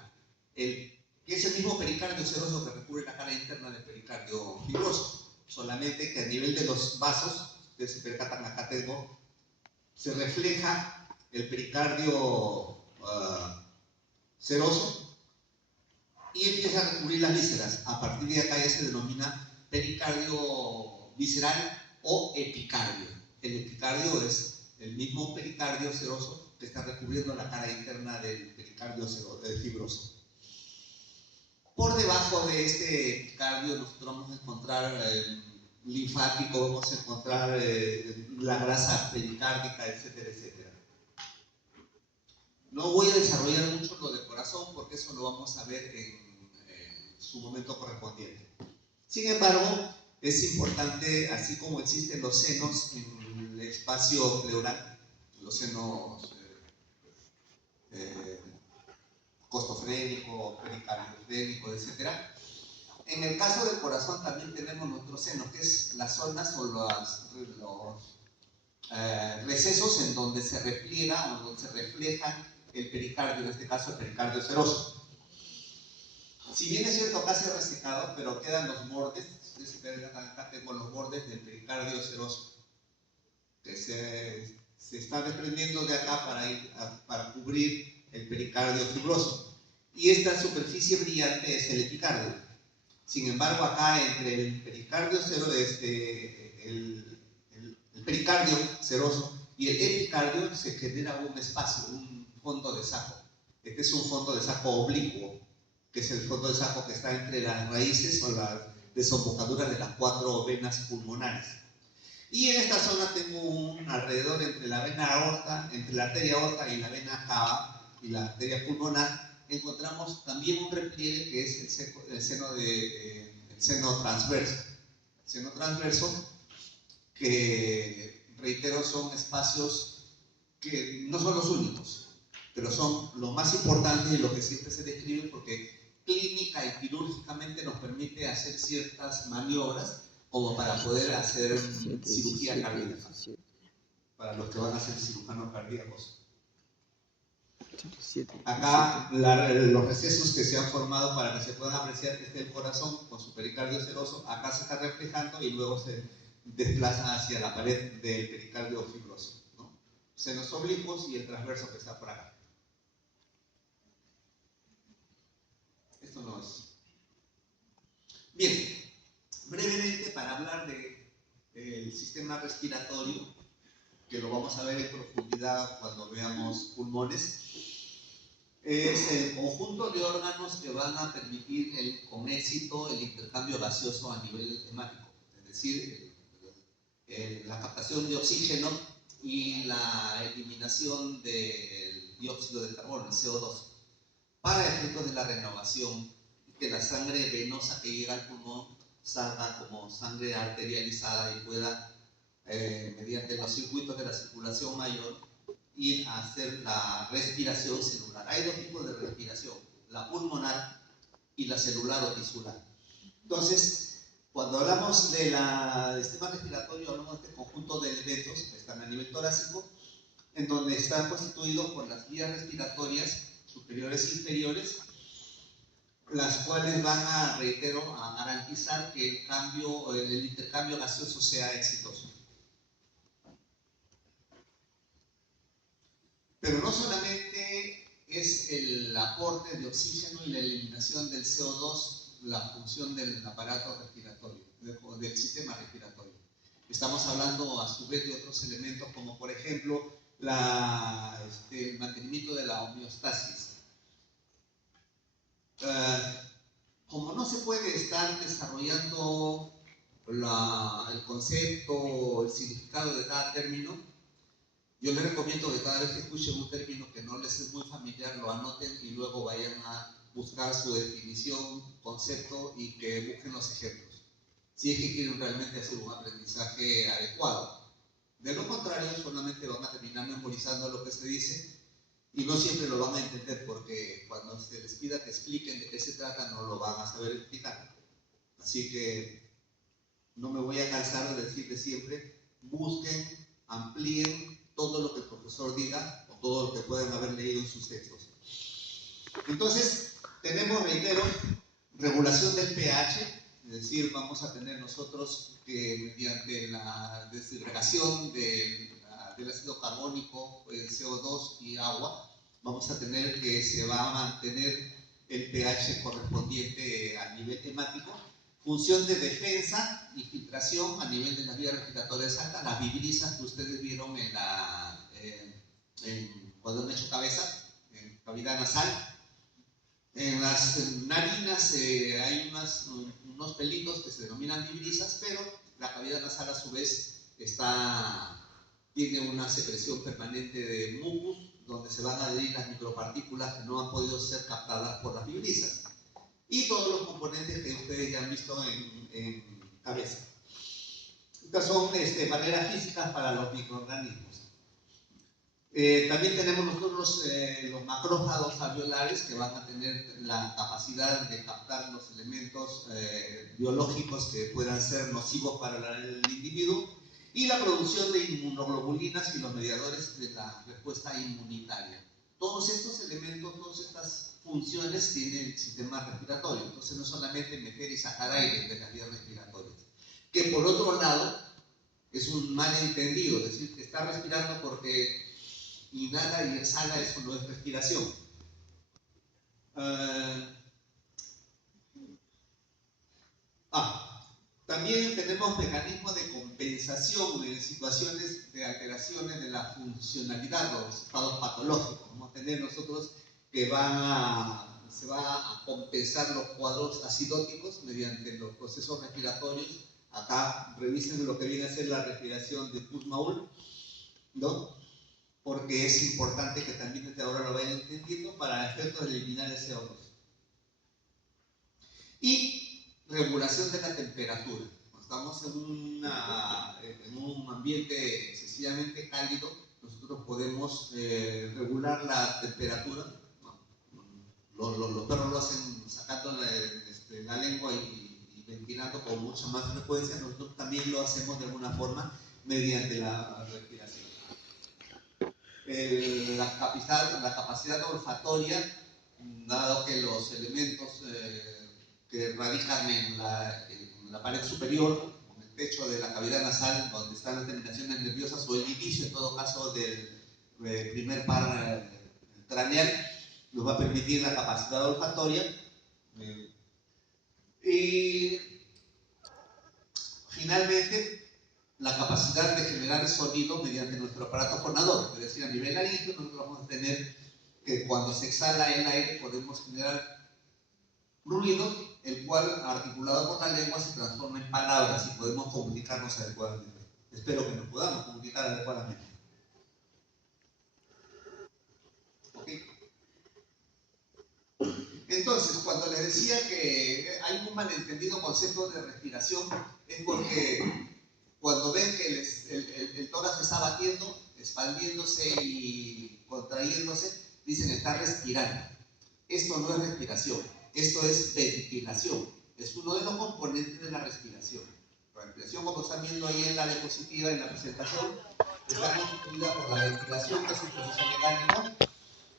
¿Qué que es el mismo pericardio seroso que recubre la cara interna del pericardio fibroso, solamente que a nivel de los vasos, ustedes se percatan, acá tengo, se refleja el pericardio seroso y empieza a recubrir las vísceras. A partir de acá ya se denomina pericardio visceral o epicardio. El epicardio es el mismo pericardio seroso que está recubriendo la cara interna del pericardio fibroso. Por debajo de este epicardio nosotros vamos a encontrar linfático, vamos a encontrar la grasa pericárdica, etcétera, etcétera. No voy a desarrollar mucho lo de corazón porque eso lo vamos a ver en su momento correspondiente. Sin embargo, es importante, así como existen los senos en el espacio pleural, los senos costofrénico, pericardiofrénico, etc. En el caso del corazón también tenemos nuestro seno, que es las zonas o los recesos en donde se repliega o donde se refleja el pericardio, en este caso el pericardio seroso. Si bien es cierto, acá se ha resecado, pero quedan los bordes. Ustedes se ven acá tengo los bordes del pericardio seroso, que se está desprendiendo de acá para cubrir el pericardio fibroso. Y esta superficie brillante es el epicardio. Sin embargo, acá entre el pericardio el pericardio seroso y el epicardio se genera un espacio, un fondo de saco. Este es un fondo de saco oblicuo, que es el fondo de saco que está entre las raíces o las desembocaduras de las 4 venas pulmonares. Y en esta zona tengo un alrededor entre la vena aorta, entre la arteria aorta y la vena cava y la arteria pulmonar, encontramos también un repliegue que es el seno transverso. El seno transverso, que reitero, son espacios que no son los únicos, pero son lo más importante y lo que siempre se describe porque clínica y quirúrgicamente nos permite hacer ciertas maniobras como para poder hacer cirugía cardíaca, para los que van a ser cirujanos cardíacos. Acá los recesos que se han formado para que se puedan apreciar que esté el corazón con su pericardio seroso, acá se está reflejando y luego se desplaza hacia la pared del pericardio fibroso, ¿no? Senos oblicuos y el transverso que está por acá. Esto no es. Bien, brevemente para hablar del sistema respiratorio, que lo vamos a ver en profundidad cuando veamos pulmones, es el conjunto de órganos que van a permitir con éxito el intercambio gaseoso a nivel hemático, es decir, la captación de oxígeno y la eliminación del dióxido de carbono, el CO2, para efectos de la renovación y que la sangre venosa que llega al pulmón salga como sangre arterializada y pueda, mediante los circuitos de la circulación mayor, ir a hacer la respiración celular. Hay 2 tipos de respiración, la pulmonar y la celular o tisular. Entonces, cuando hablamos del sistema respiratorio, hablamos de este conjunto de elementos que están a nivel torácico, en donde están constituidos por las vías respiratorias superiores e inferiores, las cuales van a, reitero, a garantizar que el intercambio gaseoso sea exitoso. Pero no solamente es el aporte de oxígeno y la eliminación del CO2 la función del aparato respiratorio, del sistema respiratorio. Estamos hablando a su vez de otros elementos como por ejemplo el mantenimiento de la homeostasis. Como no se puede estar desarrollando el concepto, el significado de cada término, yo les recomiendo que cada vez que escuchen un término que no les es muy familiar, lo anoten y luego vayan a buscar su definición, concepto y que busquen los ejemplos, si es que quieren realmente hacer un aprendizaje adecuado. De lo contrario, solamente van a terminar memorizando lo que se dice y no siempre lo van a entender porque cuando se les pida que expliquen de qué se trata, no lo van a saber explicar. Así que no me voy a cansar de decirles siempre, busquen, amplíen todo lo que el profesor diga o todo lo que puedan haber leído en sus textos. Entonces, Tenemos, reitero, regulación del pH, es decir, vamos a tener nosotros que mediante la desagregación del ácido carbónico, el CO2 y agua, vamos a tener que se va a mantener el pH correspondiente a nivel hemático. Función de defensa y filtración a nivel de las vías respiratorias altas, las vibrisas que ustedes vieron cuando han hecho cabeza, en cavidad nasal. En las narinas hay unos pelitos que se denominan vibrisas, pero la cavidad nasal a su vez tiene una secreción permanente de mucus, donde se van a adherir las micropartículas que no han podido ser captadas por las vibrisas. Y todos los componentes que ustedes ya han visto en cabeza. Estas son barreras físicas para los microorganismos. También tenemos nosotros los macrófagos alveolares, que van a tener la capacidad de captar los elementos biológicos que puedan ser nocivos para el individuo, y la producción de inmunoglobulinas y los mediadores de la respuesta inmunitaria. Todos estos elementos, todas estas funciones tienen el sistema respiratorio. Entonces no solamente meter y sacar aire de las vías respiratorias, que por otro lado es un malentendido, es decir, que está respirando porque inhala y exhala, eso no es respiración. También tenemos mecanismos de compensación en situaciones de alteraciones de la funcionalidad o estados patológicos. Vamos a tener nosotros que se va a compensar los cuadros acidóticos mediante los procesos respiratorios. Acá revisen lo que viene a ser la respiración de Kussmaul, ¿no? Porque es importante que también desde ahora lo vayan entendiendo para efectos de eliminar el CO2. Y regulación de la temperatura. Cuando estamos en un ambiente excesivamente cálido, nosotros podemos regular la temperatura. Los perros lo hacen sacando la lengua y ventilando con mucha más frecuencia. Nosotros también lo hacemos de alguna forma mediante la respiración. La capacidad olfatoria, dado que los elementos que radican en la pared superior, en el techo de la cavidad nasal, donde están las terminaciones nerviosas, o el inicio, en todo caso, del primer par craneal, nos va a permitir la capacidad olfatoria. Y finalmente, la capacidad de generar sonido mediante nuestro aparato fonador, es decir, a nivel laríngeo nosotros vamos a tener que cuando se exhala el aire podemos generar ruido, el cual articulado con la lengua se transforma en palabras y podemos comunicarnos adecuadamente. Espero que nos podamos comunicar adecuadamente. ¿Ok? Entonces, cuando les decía que hay un malentendido concepto de respiración, es porque cuando ven que el tórax está batiendo, expandiéndose y contrayéndose, dicen está respirando. Esto no es respiración, esto es ventilación. Es uno de los componentes de la respiración. La respiración, como están viendo ahí en la diapositiva, en la presentación, está constituida por la ventilación, que es un proceso mecánico,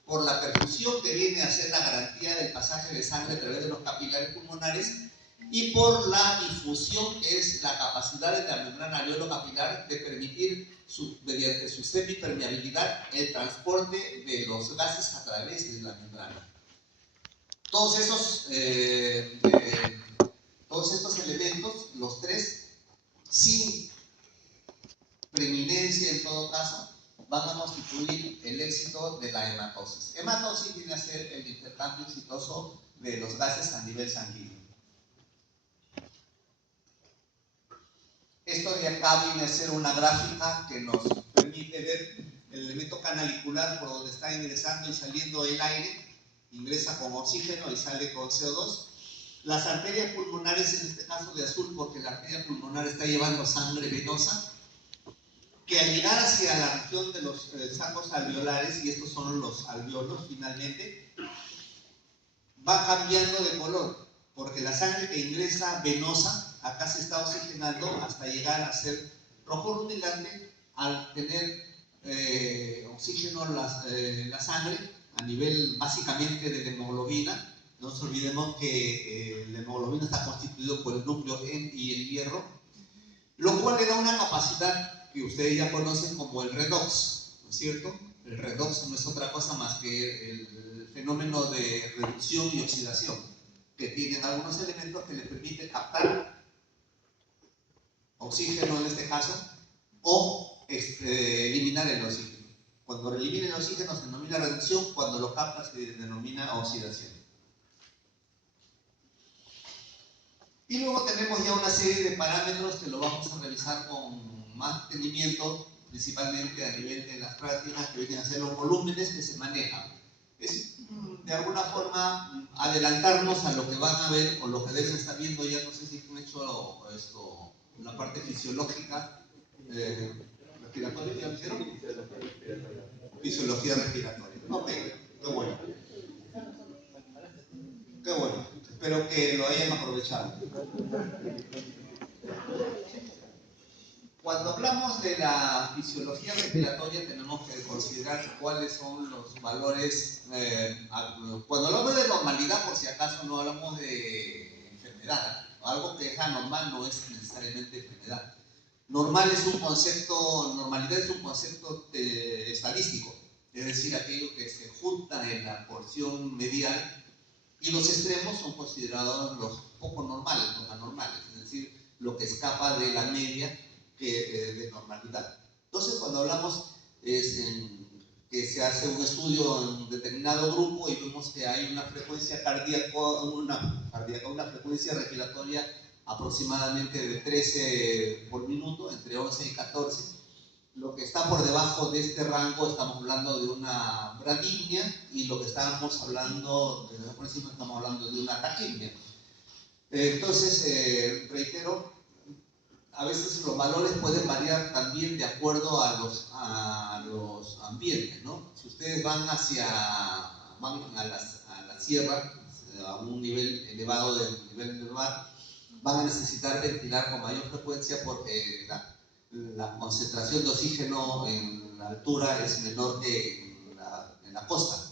por la perfusión, que viene a ser la garantía del pasaje de sangre a través de los capilares pulmonares, y por la difusión, que es la capacidad de la membrana alveolo-capilar de permitir, mediante su semipermeabilidad, el transporte de los gases a través de la membrana. Todos estos elementos, los tres, sin preeminencia en todo caso, van a constituir el éxito de la hematosis. Hematosis viene a ser el intercambio exitoso de los gases a nivel sanguíneo. Esto de acá viene a ser una gráfica que nos permite ver el elemento canalicular por donde está ingresando y saliendo el aire. Ingresa con oxígeno y sale con CO2. Las arterias pulmonares, en este caso de azul, porque la arteria pulmonar está llevando sangre venosa, que al llegar hacia la región de los sacos alveolares, y estos son los alveolos finalmente, va cambiando de color, porque la sangre que ingresa venosa, acá se está oxigenando hasta llegar a ser rojo rutilante al tener oxígeno la sangre, a nivel básicamente de la hemoglobina, No nos olvidemos que la hemoglobina está constituido por el núcleo N y el hierro, lo cual le da una capacidad que ustedes ya conocen como el redox, ¿no es cierto? El redox no es otra cosa más que el fenómeno de reducción y oxidación que tienen algunos elementos que le permiten captar oxígeno en este caso, o eliminar el oxígeno. Cuando elimina el oxígeno se denomina reducción, cuando lo capta se denomina oxidación. Y luego tenemos ya una serie de parámetros que lo vamos a revisar con más detenimiento, principalmente a nivel de las prácticas, que vienen a ser los volúmenes que se manejan. Es de alguna forma adelantarnos a lo que van a ver o lo que deben estar viendo ya. No sé si han hecho esto, la parte fisiológica respiratoria, ¿ya lo hicieron? Fisiología respiratoria. Ok, qué bueno. Qué bueno. Espero que lo hayan aprovechado. Cuando hablamos de la fisiología respiratoria tenemos que considerar cuáles son los valores. Cuando hablamos de normalidad, por si acaso, no hablamos de enfermedad. Algo que es anormal no es necesariamente enfermedad. Normalidad es un concepto estadístico, es decir, aquello que se junta en la porción medial, y los extremos son considerados los poco normales, los anormales, es decir, lo que escapa de la media de normalidad. Entonces, cuando hablamos que se hace un estudio en un determinado grupo y vemos que hay una frecuencia cardíaca, una frecuencia respiratoria aproximadamente de 13 por minuto, entre 11 y 14, lo que está por debajo de este rango estamos hablando de una bradimia, y lo que estamos hablando por encima estamos hablando de una taquimia. Entonces, reitero, a veces los valores pueden variar también de acuerdo a los ambientes, ¿no? Si ustedes van a la sierra, a un nivel elevado del nivel del mar, van a necesitar ventilar con mayor frecuencia porque la concentración de oxígeno en la altura es menor que en la costa.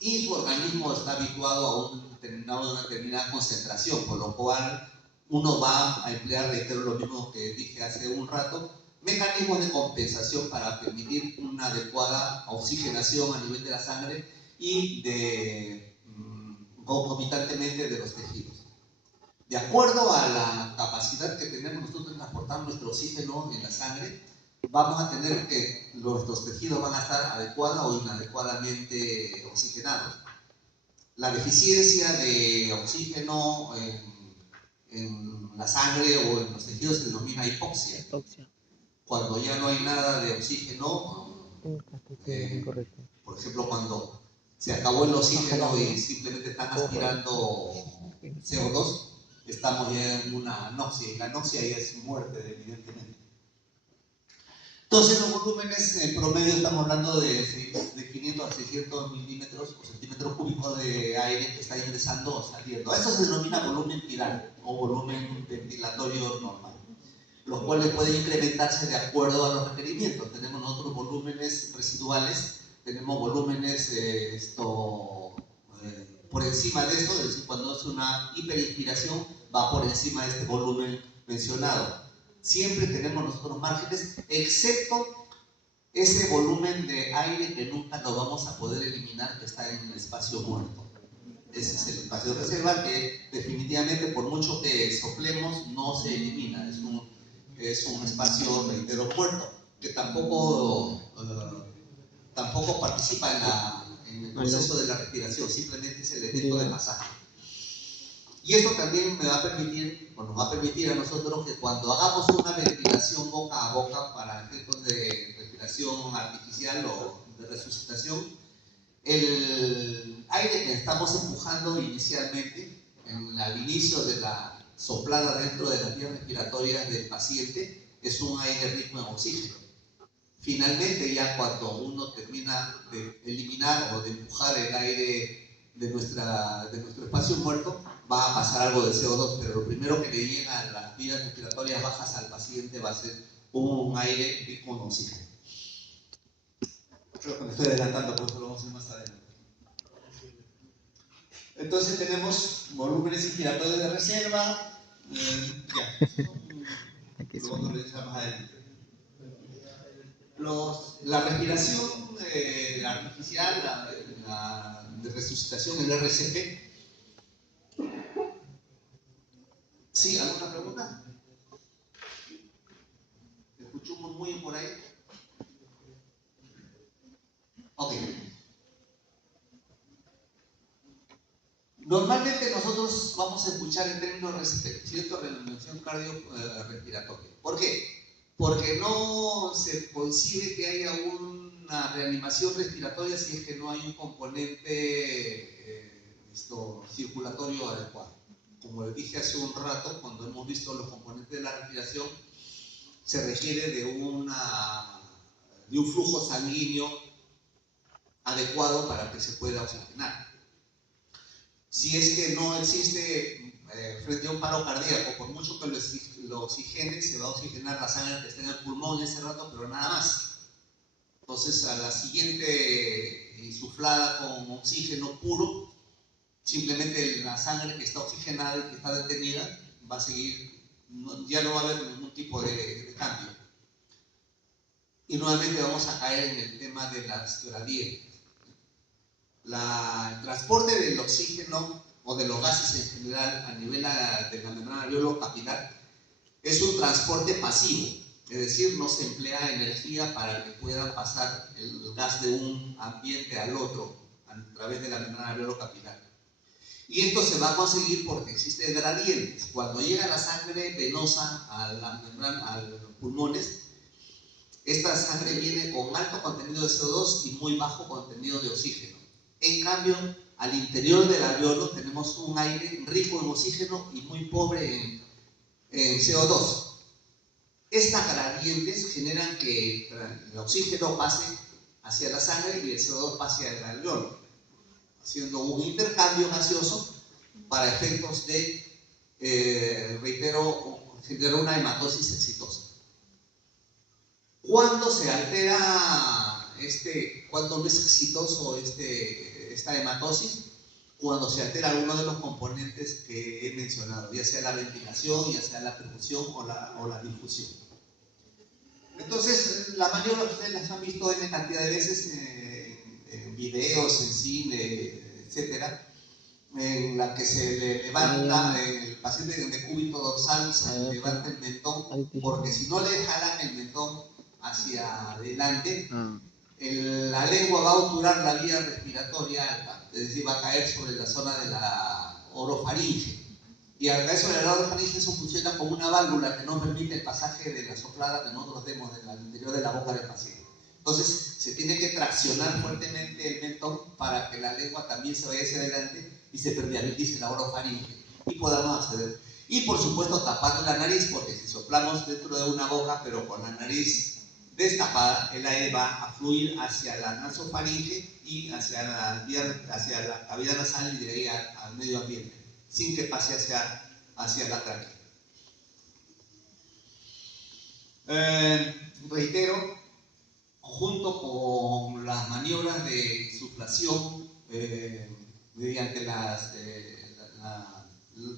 Y su organismo está habituado a una determinada concentración, por lo cual uno va a emplear, reitero lo mismo que dije hace un rato, mecanismos de compensación para permitir una adecuada oxigenación a nivel de la sangre y concomitantemente de los tejidos. De acuerdo a la capacidad que tenemos nosotros de transportar nuestro oxígeno en la sangre, vamos a tener que nuestros tejidos van a estar adecuada o inadecuadamente oxigenados. La deficiencia de oxígeno en la sangre o en los tejidos se denomina hipoxia. Cuando ya no hay nada de oxígeno, por ejemplo, cuando se acabó el oxígeno y simplemente están aspirando CO2, estamos ya en una anoxia, y la anoxia ya es muerte, evidentemente. Entonces, los volúmenes en promedio estamos hablando de 500 a 600 milímetros o centímetros cúbicos de aire que está ingresando o saliendo. Eso se denomina volumen tidal o volumen ventilatorio normal, los cuales pueden incrementarse de acuerdo a los requerimientos. Tenemos nosotros volúmenes residuales, tenemos volúmenes por encima de esto, es decir, cuando es una hiperinspiración va por encima de este volumen mencionado. Siempre tenemos nosotros márgenes, excepto ese volumen de aire que nunca lo vamos a poder eliminar, que está en el espacio muerto. Ese es el espacio de reserva que definitivamente, por mucho que soplemos, no se elimina. Es un espacio, reitero, muerto, que tampoco participa en el proceso de la respiración, simplemente es el efecto de masaje. Y esto también nos va a permitir a nosotros que cuando hagamos una ventilación boca a boca para efectos de respiración artificial o de resucitación, el aire que estamos empujando inicialmente, al inicio de la soplada dentro de las vías respiratorias del paciente, es un aire rico en oxígeno. Finalmente, ya cuando uno termina de eliminar o de empujar el aire de nuestro espacio muerto, va a pasar algo de CO2, pero lo primero que le llega a las vías respiratorias bajas al paciente va a ser un aire rico en oxígeno. Creo que me estoy adelantando, por eso lo vamos a hacer más adelante. Entonces tenemos volúmenes inspiratorios de reserva, ya, luego lo más adelante. La respiración artificial, la de resucitación, el RCP. ¿Sí? ¿Alguna pregunta? ¿Escucho un murmullo por ahí? Ok. Normalmente nosotros vamos a escuchar el término RCP, ¿cierto? Reanimación cardiorrespiratoria. ¿Por qué? Porque no se concibe que haya una reanimación respiratoria si es que no hay un componente circulatorio adecuado. Como les dije hace un rato, cuando hemos visto los componentes de la respiración, se requiere de un flujo sanguíneo adecuado para que se pueda oxigenar. Si es que no existe frente a un paro cardíaco, por mucho que lo oxigene, se va a oxigenar la sangre que está en el pulmón en ese rato, pero nada más. Entonces, a la siguiente insuflada con oxígeno puro, simplemente la sangre que está oxigenada y que está detenida va a seguir, ya no va a haber ningún tipo de cambio. Y nuevamente vamos a caer en el tema de las gradientes. El transporte del oxígeno o de los gases en general a nivel de la membrana alveolo-capilar es un transporte pasivo, es decir, no se emplea energía para que pueda pasar el gas de un ambiente al otro a través de la membrana alveolo-capilar. Y esto se va a conseguir porque existen gradientes. Cuando llega la sangre venosa a la membrana, a los pulmones, esta sangre viene con alto contenido de CO2 y muy bajo contenido de oxígeno. En cambio, al interior del alveolo tenemos un aire rico en oxígeno y muy pobre en CO2. Estas gradientes generan que el oxígeno pase hacia la sangre y el CO2 pase al alveolo, haciendo un intercambio gaseoso para efectos de, reitero, generar una hematosis exitosa. ¿Cuándo se altera cuándo no es exitoso esta hematosis? Cuando se altera alguno de los componentes que he mencionado, ya sea la ventilación, ya sea la perfusión o la difusión. Entonces, la maniobra ustedes las han visto en cantidad de veces en videos, en cine, etcétera, en la que se le levanta el paciente de decúbito dorsal, se le levanta el mentón, porque si no le jalan el mentón hacia adelante, la lengua va a obturar la vía respiratoria alta, es decir, va a caer sobre la zona de la orofaringe. Y al caer sobre la orofaringe eso funciona como una válvula que no permite el pasaje de la soplada que nosotros demos al interior de la boca del paciente. Entonces, se tiene que traccionar fuertemente el mentón para que la lengua también se vaya hacia adelante y se permeabilice la orofaringe y podamos acceder. Y por supuesto tapar la nariz, porque si soplamos dentro de una boca pero con la nariz destapada, el aire va a fluir hacia la nasofaringe y hacia la cavidad nasal y de ahí al medio ambiente, sin que pase hacia la tráquea. Reitero, junto con las maniobras de insuflación mediante la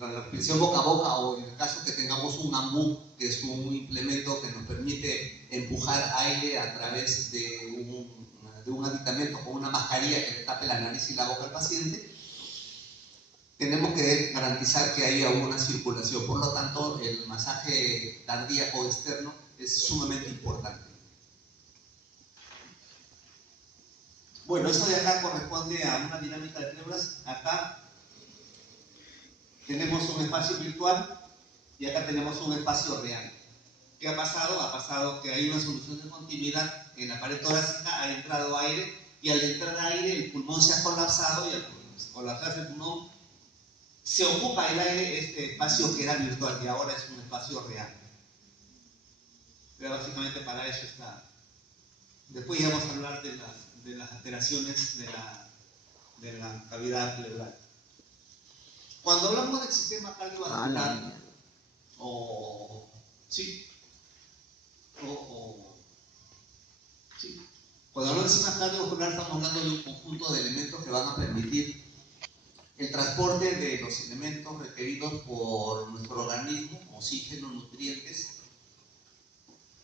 respiración boca a boca, o en el caso que tengamos un ambú, que es un implemento que nos permite empujar aire a través de un aditamento con una mascarilla que le tape la nariz y la boca al paciente, tenemos que garantizar que haya una circulación. Por lo tanto, el masaje cardíaco externo es sumamente importante. Bueno, esto de acá corresponde a una dinámica de pléuras. Acá tenemos un espacio virtual y acá tenemos un espacio real. ¿Qué ha pasado? Ha pasado que hay una solución de continuidad en la pared torácica, ha entrado aire y al entrar aire el pulmón se ha colapsado y al colapsarse el pulmón se ocupa el aire, este espacio que era virtual y ahora es un espacio real. Pero básicamente para eso está. Después ya vamos a hablar de las alteraciones de la cavidad pleural. Cuando hablamos del sistema cardiovascular, cuando hablamos del sistema cardiovascular estamos hablando de un conjunto de elementos que van a permitir el transporte de los elementos requeridos por nuestro organismo, oxígeno, nutrientes,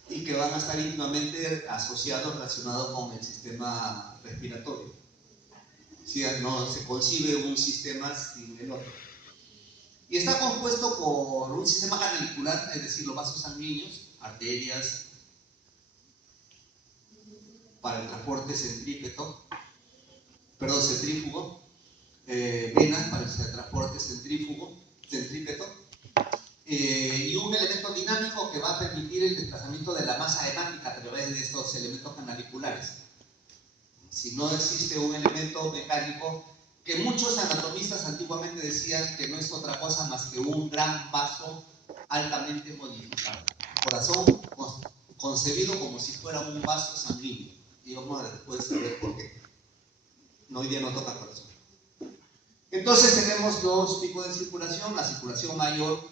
y que van a estar íntimamente asociados, relacionados con el sistema respiratorio. ¿Sí? No se concibe un sistema sin el otro. Y está compuesto por un sistema canalicular, es decir, los vasos sanguíneos, arterias, para el transporte centrífugo, venas para el transporte centrípeto, y un elemento dinámico que va a permitir el desplazamiento de la masa hemática a través de estos elementos canaliculares. Si no existe un elemento mecánico, que muchos anatomistas antiguamente decían que no es otra cosa más que un gran vaso altamente modificado. Corazón concebido como si fuera un vaso sanguíneo. Y vamos a después saber por qué. No, hoy día no toca corazón. Entonces tenemos dos tipos de circulación: la circulación mayor,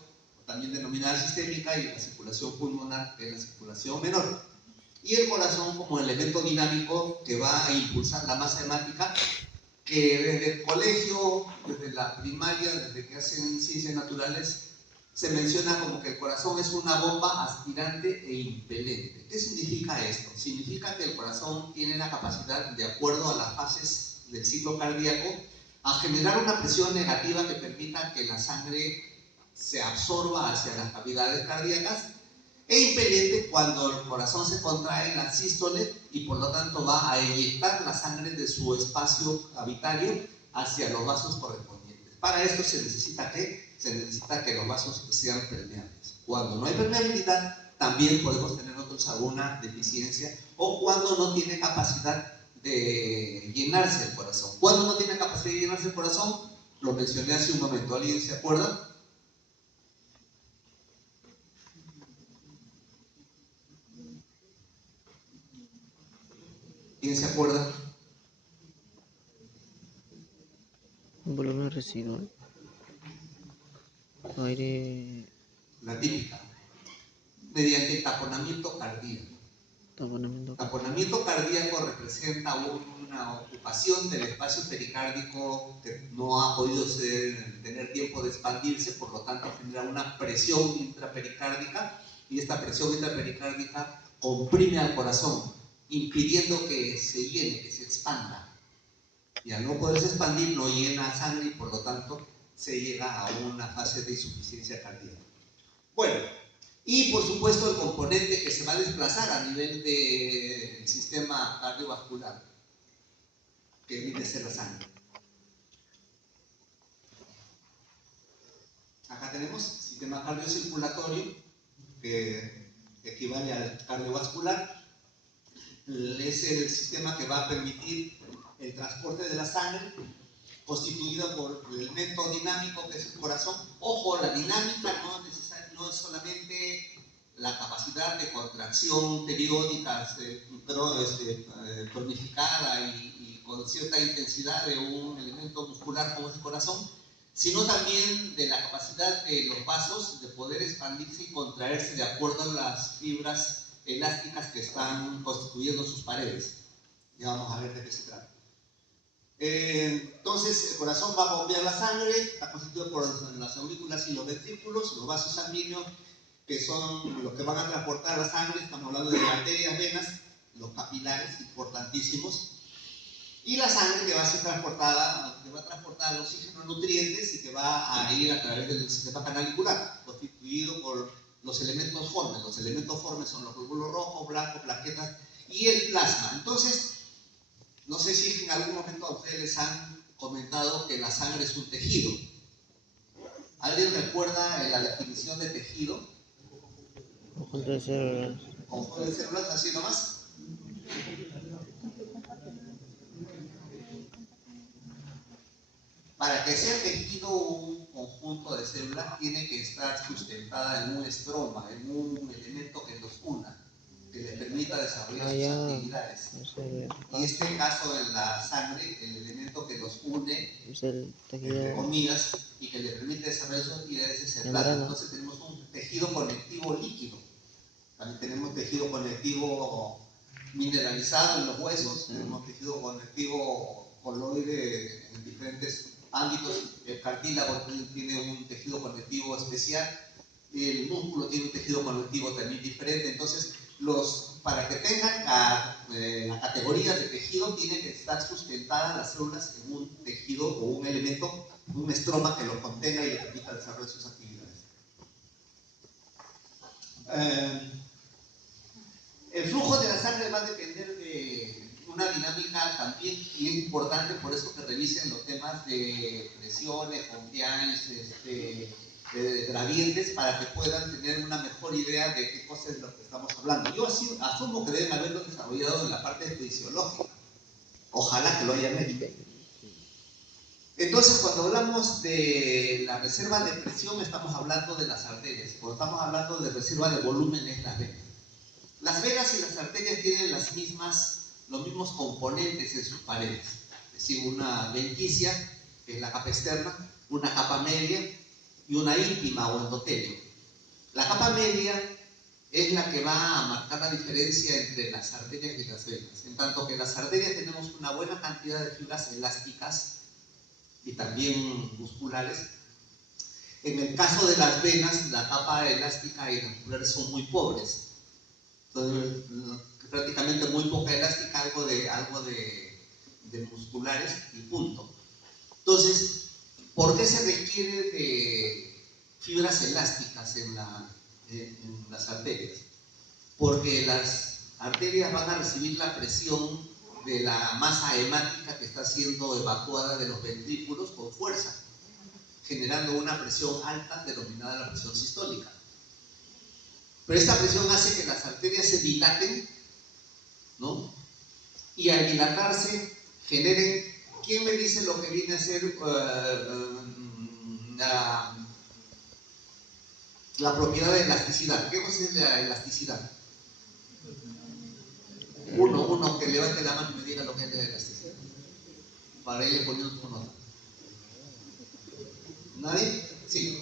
también denominada sistémica, y la circulación pulmonar, que es la circulación menor. Y el corazón como elemento dinámico que va a impulsar la masa hemática, que desde el colegio, desde la primaria, desde que hacen ciencias naturales, se menciona como que el corazón es una bomba aspirante e impelente. ¿Qué significa esto? Significa que el corazón tiene la capacidad, de acuerdo a las fases del ciclo cardíaco, a generar una presión negativa que permita que la sangre se absorba hacia las cavidades cardíacas, e impelente cuando el corazón se contrae en la sístole y por lo tanto va a eyectar la sangre de su espacio cavitario hacia los vasos correspondientes. Para esto se necesita ¿qué? Se necesita que los vasos sean permeables. Cuando no hay permeabilidad, también podemos tener nosotros alguna deficiencia, o cuando no tiene capacidad de llenarse el corazón. ¿Cuándo no tiene capacidad de llenarse el corazón? Lo mencioné hace un momento. ¿Alguien se acuerda? ¿Quién se acuerda? Volumen residual. Aire. La típica. Mediante taponamiento cardíaco. Taponamiento cardíaco representa una ocupación del espacio pericárdico que no ha podido tener tiempo de expandirse, por lo tanto genera una presión intrapericárdica, y esta presión intrapericárdica comprime al corazón, impidiendo que se llene, que se expanda. Y al no poderse expandir, no llena sangre y por lo tanto se llega a una fase de insuficiencia cardíaca. Bueno, y por supuesto el componente que se va a desplazar a nivel del sistema cardiovascular, que viene a ser la sangre. Acá tenemos sistema cardiocirculatorio, que equivale al cardiovascular. Es el sistema que va a permitir el transporte de la sangre, constituido por el elemento dinámico que es el corazón. Ojo, la dinámica no es solamente la capacidad de contracción periódica, tonificada y con cierta intensidad de un elemento muscular como es el corazón, sino también de la capacidad de los vasos de poder expandirse y contraerse de acuerdo a las fibras elásticas que están constituyendo sus paredes. Ya vamos a ver de qué se trata. Entonces el corazón va a bombear la sangre, está constituido por las aurículas y los ventrículos, los vasos sanguíneos, que son los que van a transportar la sangre. Estamos hablando de arterias, venas, los capilares, importantísimos, y la sangre que va a ser transportada, que va a transportar el oxígeno, nutrientes, y que va a ir a través del sistema canalicular, constituido por los elementos formes. Los elementos formes son los glóbulos rojos, blancos, plaquetas y el plasma. Entonces, no sé si en algún momento a ustedes les han comentado que la sangre es un tejido. ¿Alguien recuerda la definición de tejido? Conjunto de células. Conjunto de células, así nomás. Para que sea tejido un conjunto de células, tiene que estar sustentada en un estroma, en un elemento que los una, que le permita desarrollar sus actividades. Y este caso de la sangre, el elemento que los une, es el tejido, entre comillas, y que le permite desarrollar sus actividades es el plasma. Entonces tenemos un tejido conectivo líquido. También tenemos tejido conectivo mineralizado en los huesos, tenemos tejido conectivo coloide en diferentes ámbitos. El cartílago tiene un tejido conectivo especial, el músculo tiene un tejido conectivo también diferente. Entonces, para que tengan la categoría de tejido, tienen que estar sustentadas las células en un tejido o un elemento, un estroma que lo contenga y le permita desarrollar sus actividades. El flujo de la sangre va a depender de una dinámica también bien importante, por eso que revisen los temas de presiones, compliance, gradientes, para que puedan tener una mejor idea de qué cosa es lo que estamos hablando. Yo asumo que deben haberlo desarrollado en la parte fisiológica. Ojalá que lo hayan hecho. Entonces, cuando hablamos de la reserva de presión, estamos hablando de las arterias. Cuando estamos hablando de reserva de volumen, es las venas. Las venas y las arterias tienen los mismos componentes en sus paredes. Es decir, una lenticia, que es la capa externa, una capa media y una íntima o endotelio. La capa media es la que va a marcar la diferencia entre las arterias y las venas. En tanto que en las arterias tenemos una buena cantidad de fibras elásticas y también musculares. En el caso de las venas, la capa elástica y las musculares son muy pobres. Entonces, prácticamente muy poca elástica, algo de musculares y punto. Entonces, ¿por qué se requiere de fibras elásticas en las arterias? Porque las arterias van a recibir la presión de la masa hemática que está siendo evacuada de los ventrículos con fuerza, generando una presión alta denominada la presión sistólica. Pero esta presión hace que las arterias se dilaten, ¿no? Y al dilatarse generen, ¿quién me dice lo que viene a ser la propiedad de elasticidad? ¿Qué cosa es la elasticidad? Uno que levante la mano y me diga lo que es la elasticidad, para ir poniendo tu nota. ¿Nadie? Sí.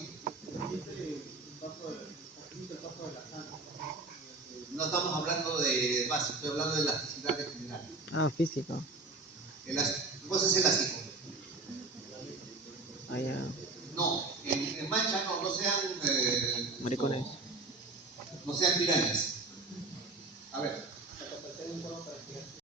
No estamos hablando de base, estoy hablando de elasticidad en general. Ah, físico. ¿Vos es elástico? Ah, ya. No, en mancha no sean Maricones. no sean pirañas.